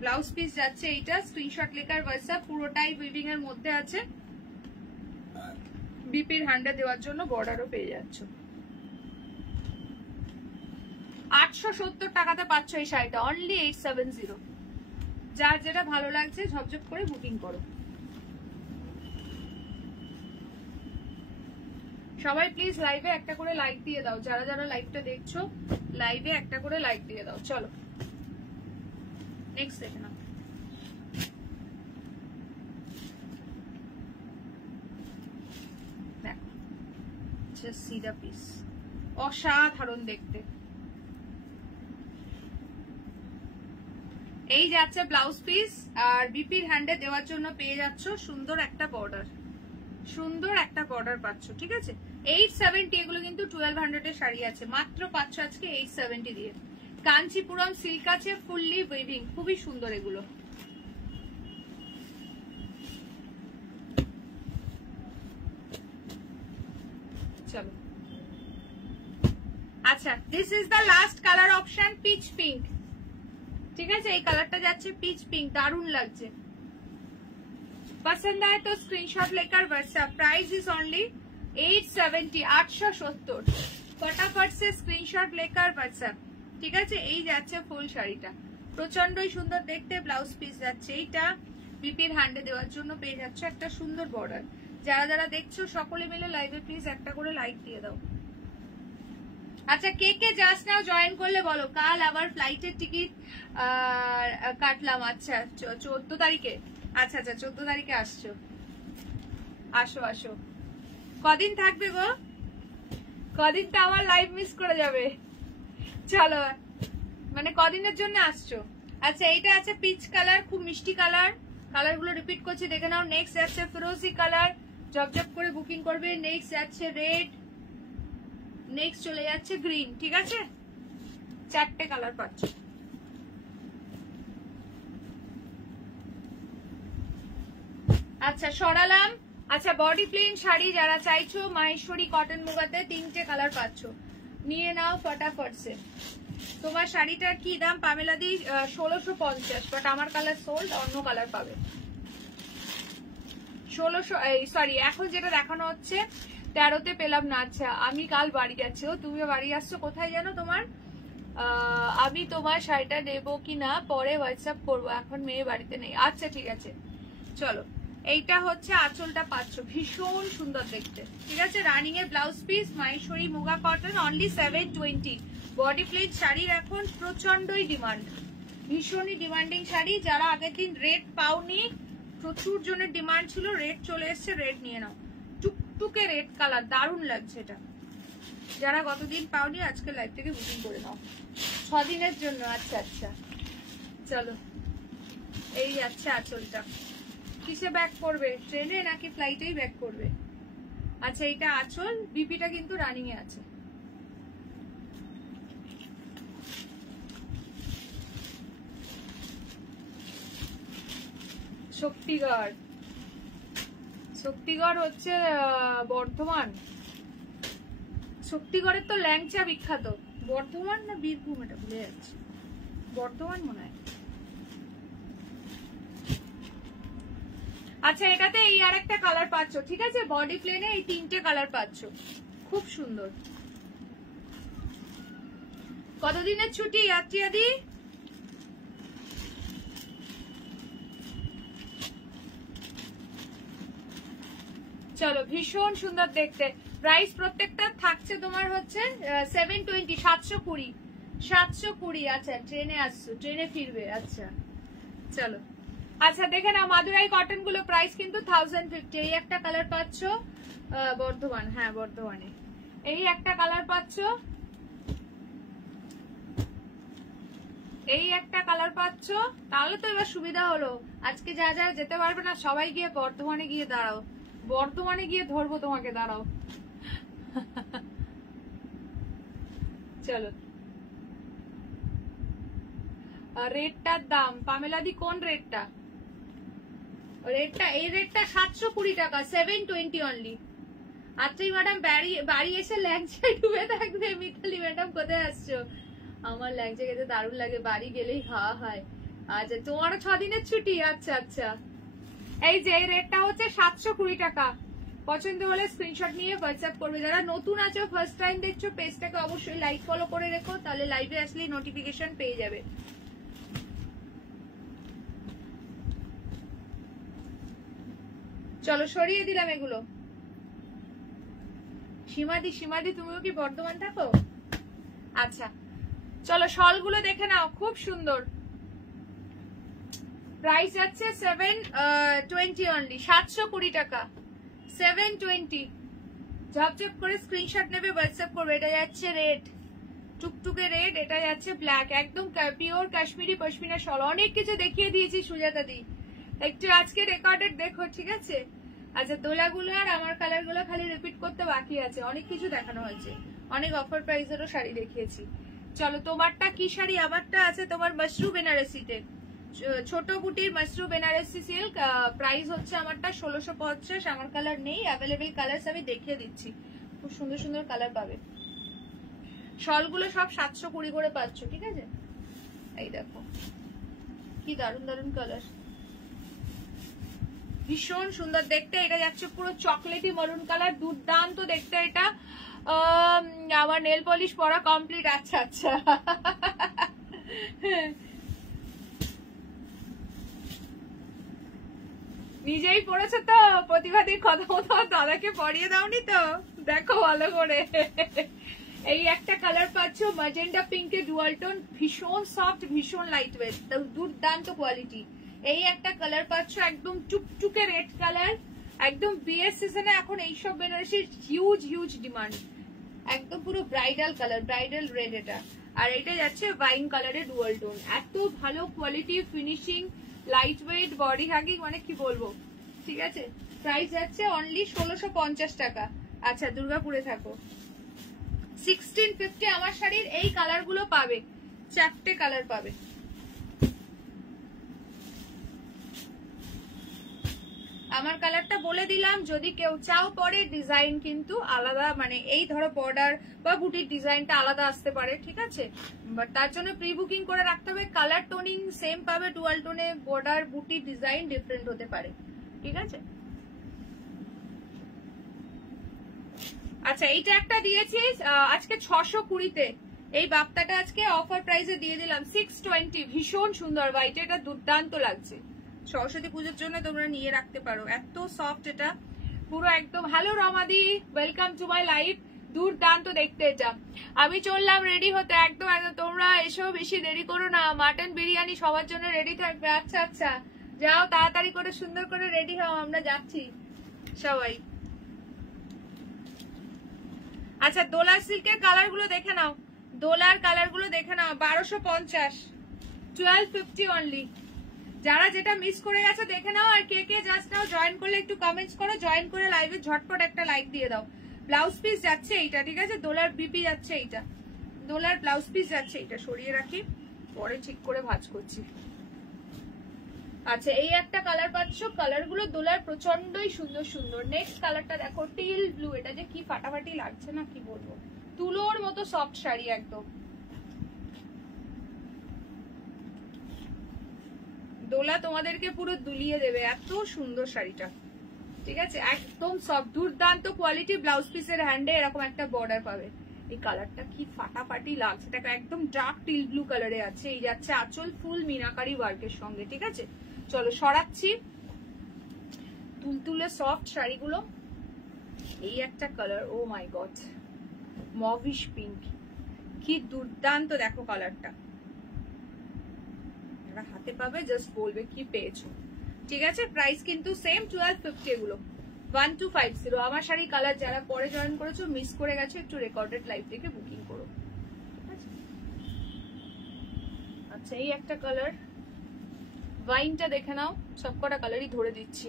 ব্লাউজ পিস যাচ্ছে এইটা। স্ক্রিনশট লেখার ভার্সা, পুরোটাই উইভিং এর মধ্যে আছে। বিপির হ্যান্ডে দেওয়ার জন্য বর্ডারও পেয়ে যাচ্ছ। 870 টাকাতে পাচ্ছ এই শাড়িটা, অনলি 870। যার যেটা ভালো লাগছে ঝপঝপ করে বুকিং করো। সবাই প্লিজ লাইভে একটা করে লাইক দিয়ে দাও, যারা যারা লাইভটা দেখছো লাইভে একটা করে লাইক দিয়ে দাও। চলো নেক্সট দেখে নাও, দেখো জাস্ট সি দ্য পিস, অসাধারণ দেখতে। এই যাচ্ছে ব্লাউজ পিস, আর বিপির হ্যান্ডে দেওয়ার জন্য পেয়ে যাচ্ছ সুন্দর একটা বর্ডার, সুন্দর একটা বর্ডার পাচ্ছ, ঠিক আছে? 870, এগুলো কিন্তু 1200 এর শাড়ি আছে, মাত্র পাচ্ছ আজকে 870 দিয়ে। কাঞ্চিপুরম সিল্ক আছে, ফুললি উইভিং, খুবই সুন্দর এগুলো। চলো আচ্ছা, this is the last colour option, pitch pink, ঠিক আছে? এই কালারটা যাচ্ছে পিচ পিঙ্ক, দারুণ লাগছে। पसंद आए तो स्क्रीनशॉट लेकर व्हाट्सएप। Price is only 870, 870। फटाफट से स्क्रीनशॉट लेकर व्हाट्सएप, ঠিক আছে? এই যাচ্ছে ফুল শাড়িটা, প্রচন্ডই সুন্দর দেখতে। ব্লাউজ পিস যাচ্ছে এইটা, বিপির হ্যান্ডে দেওয়ার জন্য পেয়ে যাচ্ছ একটা সুন্দর বর্ডার। যারা যারা দেখছো সকলে মিলে লাইভে প্লিজ একটা করে লাইক দিয়ে দাও। আচ্ছা কে কে জাস্ট নাও জয়েন করলে বলো। কাল আবার ফ্লাইটের টিকিট কাটলাম। আচ্ছা 14 তারিখে। আচ্ছা আচ্ছা 14 তারিখে আসছো, আসো আসো। কদিন থাকবে গো? কদিন তো আমার লাইভ মিস করে যাবে। চলো মানে কদিনের জন্য আসছো? আচ্ছা এইটা আছে পিচ কালার, খুব মিষ্টি কালার। কালার গুলো রিপিট করছি দেখে নাও। নেক্সট যাচ্ছে ফিরোজি কালার, জবজব করে বুকিং করবে। নেক্সট যাচ্ছে রেড, নেক্সট চলে যাচ্ছে গ্রিন। ঠিক আছে, 4টে কালার পাচ্ছ। আচ্ছা সরালাম। আচ্ছা বডি প্লেন শাড়ি যারা চাইছো মাহেশ্বরী কটন মুগাতে 3টে কালার পাচ্ছ, নিয়ে নাও ফটাফট সে। তোমার শাড়িটার কি দাম পামেলা দি? 1650, বাট আমার কালার সোল্ড, অন্য কালার পাবে 1600। সরি এখন যেটা দেখানো হচ্ছে 13তে পেলাম না। আচ্ছা আমি কাল বাড়ি যাচ্ছি। ও তুমিও বাড়ি আসছো, কোথায় জানো তোমার? আমি তোমার শাড়িটা নেবো কিনা পরে হোয়াটসঅ্যাপ করবো, এখন মেয়ে বাড়িতে নেই। আচ্ছা ঠিক আছে চলো। এইটা হচ্ছে আঁচলটা পাচ্ছ, ভীষণ সুন্দর দেখতে। ঠিক আছে, রানিং এর blouse piece, Maheshwari muga cotton, only 720। Body plate শাড়ির এখন প্রচন্ডই ডিমান্ড, ভীষণই ডিমান্ডিং শাড়ি। যারা আগের দিন রেড পাওনি, প্রচুর জনের ডিমান্ড ছিল, রেড চলে এসছে, রেড নিয়ে নাও। টুকটুকে রেড কালার, দারুণ লাগছে এটা। যারা গতদিন পাওনি আজকে লাইভ থেকে বুকিং করে নাও 6 দিনের জন্য। আচ্ছা আচ্ছা চলো, এই যাচ্ছে আঁচলটা। কিসে ব্যাক করবে, ট্রেনে নাকি ফ্লাইটেই ব্যাক করবে? আচ্ছা এইটা আঁচল, বিপিটা কিন্তু রানিং এ আছে। শক্তিগড়, শক্তিগড় হচ্ছে বর্ধমান। শক্তিগড়ের তো ল্যাংচা বিখ্যাত। বর্ধমান না বীরভূম, এটা ভুলে যাচ্ছি, বর্ধমান মনে হয়। আচ্ছা এটাতে এই আর একটা কালার পাচ্ছ। ঠিক আছে, বডি প্লেনে এই 3টে কালার পাচ্ছ, খুব সুন্দর। কতদিনের ছুটি ইয়াত্রিয়াদি? চলো ভীষণ সুন্দর দেখতে। প্রাইস প্রত্যেকটা থাকছে তোমার হচ্ছে 720, 720, 720। আচ্ছা ট্রেনে আসছো, ট্রেনে ফিরবে। আচ্ছা চলো। আচ্ছা দেখে নাও মাদুরাই কটন গুলো প্রাইস কিন্তু 1050। এই একটা কালার পাচ্ছ বর্ধমান, হ্যাঁ বর্ধমানে। এই একটা কালার পাচ্ছ, এই একটা কালার পাচ্ছ। তাহলে তো এবার সুবিধা হলো, আজকে যা যা যেতে পারবে না সবাই গিয়ে বর্ধমানে গিয়ে দাঁড়াও, বর্ধমানে গিয়ে ধরবো তোমাকে, দাঁড়াও। চলো রেটটার দাম পামেলাদি, কোন রেটটা? রেটটা এই রেটটা 720 টাকা, 720 অনলি। আচ্ছা ম্যাডাম বাড়ি এসে ল্যাংচায় ডুবে থাকবে। মিতালি ম্যাডাম কোথায় আসছো? আমার ল্যাংচা খেতে দারুণ লাগে, বাড়ি গেলেই খাওয়া হয়। আচ্ছা তোমারও 6 দিনের ছুটি? আচ্ছা আচ্ছা। এই যে এই রেটটা হচ্ছে 720 টাকা। পছন্দ হলে স্ক্রিনশট নিয়ে হোয়াটসঅ্যাপ করবে। যারা নতুন আছো, ফার্স্ট টাইম দেখছো, পেজটাকে অবশ্যই লাইক ফলো করে রেখো, তাহলে লাইভে আসলে নোটিফিকেশন পেয়ে যাবে। চলো সরিয়ে দিলাম এগুলো। সীমাদি, সীমাদি তুমিও কি বর্ধমান থাকো? আচ্ছা চলো শলগুলো দেখে নাও, খুব সুন্দর। প্রাইস যাচ্ছে 720 অনলি, 720 টাকা, 720। ঝপঝপ করে স্ক্রিনশট নেবে, হোয়াটসঅ্যাপ করবে। এটা যাচ্ছে রেড, টুকটুকে রেড, এটা যাচ্ছে ব্ল্যাক, একদম পিওর কাশ্মীরি পশমিনা শল। অনেক কিছু দেখিয়ে দিয়েছি সুজাতা দি, একটু আজকে রেকর্ডেড দেখো। ঠিক আছে, আচ্ছা দোলাগুলো আর আমার কালার গুলো খালি রিপিট করতে বাকি আছে, অনেক কিছু দেখানো হয়েছে, অনেক অফার প্রাইসেরও শাড়ি দেখিয়েছি। চলো তোমারটা কি শাড়ি? আমারটা আছে তোমার মাশরু বেনারসিতে, ছোট বুটির মাশরু বেনারসি সিল্ক। প্রাইস হচ্ছে আমারটা 1650। আমার কালার নেই, অ্যাভেলেবেল কালার আমি দেখিয়ে দিচ্ছি, খুব সুন্দর সুন্দর কালার পাবে। শলগুলো সব 720 করে পাচ্ছ। ঠিক আছে, এই দেখো কি দারুন দারুন কালার, ভীষণ সুন্দর দেখতে। এটা যাচ্ছে পুরো চকলেটি মারুন কালার, দুর্দান্ত দেখতে এটা। আমার নেল পলিশ পরা কমপ্লিট। আচ্ছা আচ্ছা নিজেই পড়েছো তো? প্রতিবাদীর কথা মতো দাদাকে পড়িয়ে দাওনি তো? দেখো ভালো করে, এই একটা কালার পাচ্ছ ম্যাজেন্ডা পিঙ্কে ডুয়াল টোন, ভীষণ সফট, ভীষণ লাইট ওয়েট, দুর্দান্ত কোয়ালিটি। এই একটা কালার পাচ্ছ একদম টুকটুকে রেড কালার, একদম বিয়ের সিজনে এখন এইসব বেনারসির হিউজ হিউজ ডিমান্ড, একদম পুরো ব্রাইডাল কালার, ব্রাইডাল রেড এটা। আর এটা যাচ্ছে ওয়াইন কালারের ডুয়াল টোন, এত ভালো quality, finishing, light weight, body hugging, মানে কি বলবো। ঠিক আছে, প্রাইস যাচ্ছে অনলি 1650 টাকা। আচ্ছা দুর্গাপুরে থাকো, 1650 আমার শাড়ির এই কালার গুলো পাবে, 4টে কালার পাবে। আমার কালারটা বলে দিলাম, যদি কেউ চাও পরে ডিজাইন কিন্তু আলাদা, মানে এই ধরো বর্ডার বা বুটির ডিজাইনটা আলাদা আসতে পারে, ঠিক আছে, বাট তার জন্য প্রি বুকিং করে রাখতে হবে। কালার টোনিং সেম পাবে, ডুয়াল টোনে বর্ডার বুটি ডিজাইন ডিফারেন্ট হতে পারে, ঠিক আছে। আচ্ছা এইটা একটা দিয়েছি আজকে 620-তে, এই বাপ্তাটা আজকে অফার প্রাইসে দিয়ে দিলাম 620, ভীষণ সুন্দর হোয়াইট, এটা দুর্দান্ত লাগছে, সরস্বতী পুজোর জন্য তোমরা নিয়ে রাখতে পারো, এত সফট এটা পুরো একদম। হ্যালো রমাদি, ওয়েলকাম টু মাই লাইভ, দুর্দান্ত দেখতে এটা। আমি চললাম রেডি হতে, একদম একদম, তোমরা এসো, বেশি দেরি করো না, মাটন বিরিয়ানি সবার জন্য রেডি থাকবে। আচ্ছা আচ্ছা যাও তাড়াতাড়ি করে সুন্দর করে রেডি হও, আমরা যাচ্ছি সবাই। আচ্ছা দোলার সিল্কের কালার গুলো দেখে নাও, দোলার কালার গুলো দেখে নাও, 1250, 1250 অনলি। যারা যেটা মিস করে গেছে দেখে নাও, আর কে কে জাস্ট নাও জয়েন করলে একটু কমেন্টস করো, জয়েন করে লাইভে ঝটপট একটা লাইক দিয়ে দাও। ব্লাউজ পিস যাচ্ছে এইটা, ঠিক আছে, দোলার বিপি যাচ্ছে এইটা, দোলার ব্লাউজ পিস যাচ্ছে এইটা, সরিয়ে রাখি পরে ঠিক করে ভাঁজ করছি। আচ্ছা এই একটা কালার পাচ্ছ, কালার গুলো দোলার প্রচন্ডই সুন্দর সুন্দর। নেক্সট কালারটা দেখো, টিল ব্লু, এটা যে কি ফাটাফাটি লাগছে না, কি বলবো, তুলোর মতো সফট শাড়ি একদম। দোলা তোমাদেরকে পুরো দুলিয়ে দেবে, এত সুন্দর শাড়িটা, ঠিক আছে, একদম সব দুর্দান্ত কোয়ালিটি। ব্লাউজ পিসের হ্যান্ডে এরকম একটা বর্ডার পাবে। এই কালারটা কি ফাটাফাটি লাগছে, এটা একদম ডার্ক টিল ব্লু কালারে আছে। এই যাচ্ছে আঁচল ফুল মিনাকারি ওয়ার্কের সঙ্গে, ঠিক আছে। চলো সরাচ্ছি তুলতুলে সফট শাড়িগুলো। এই একটা colour, O my God, mauvish pink, কি দুর্দান্ত দেখো কালারটা, হাতে পাবে জাস্ট বলবে কি পেয়েছো, ঠিক আছে। প্রাইস কিন্তু সেম 1250, এগুলো 1250। আমার শাড়ি কালার যারা পরে জয়েন করেছো, মিস করে গেছো, একটু রেকর্ডেড লাইভ থেকে বুকিং করো, ঠিক আছে। আচ্ছা এই একটা কালার, ওয়াইনটা দেখে নাও, সবকটা কালারই ধরে দিচ্ছি।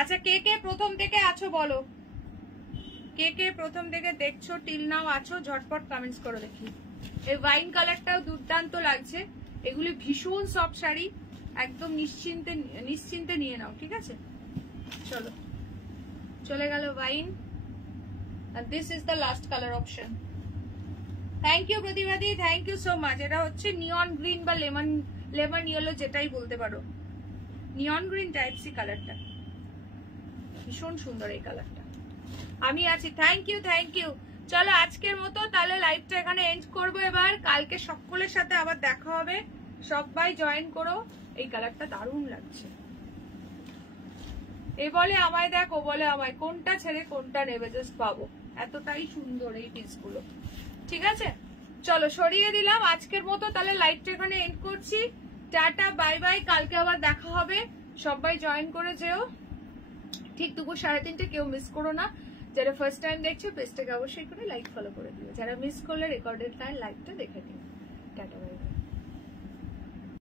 আচ্ছা কে কে প্রথম থেকে আছো বলো, কে কে প্রথম থেকে দেখছো, টিল নাও আছো, ঝটপট কমেন্টস করো দেখি। এই ওয়াইন কালারটাও দুর্দান্ত লাগছে, এগুলি ভীষণ সফট শাড়ি, একদম নিশ্চিন্তে নিশ্চিন্তে নিয়ে নাও, ঠিক আছে। চলো চলে গেল ওয়াইন, আর this is the last colour option. Thank you প্রতিবাদী, থ্যাংক ইউ সো মাচ। এটা হচ্ছে নিয়ন গ্রিন বা লেমন ইয়েলো, যেটাই বলতে পারো, নিয়ন গ্রিন টাইপসি কালারটা, ভীষণ সুন্দর এই কালারটা। আমি আছি, থ্যাংক ইউ থ্যাংক ইউ। চলো আজকের মতো তাহলে লাইভটা এখানে এন্ড করবো, এবার কালকে সকলের সাথে আবার দেখা হবে, সবাই জয়েন করো। এই কালারটা দারুণ লাগছে, এ বলে আমায় দেখ, ও বলে আমায়, কোনটা ছেড়ে কোনটা নেবে, জাস্ট পাবো, এতটাই সুন্দর এই পিসগুলো, ঠিক আছে। চলো সরিয়ে দিলাম আজকের মতো, তাহলে লাইভটা এখানে এন্ড করছি। টাটা বাই বাই, কালকে আবার দেখা হবে, সবাই জয়েন করে যেও ঠিক দুপুর 3:30, কেউ মিস করো না। যারা ফার্স্ট টাইম দেখছো পেজটাকে অবশ্যই করে লাইক ফলো করে দিও, যারা মিস করলে রেকর্ডেড লাইভটা দেখে দিও। Tata bye bye.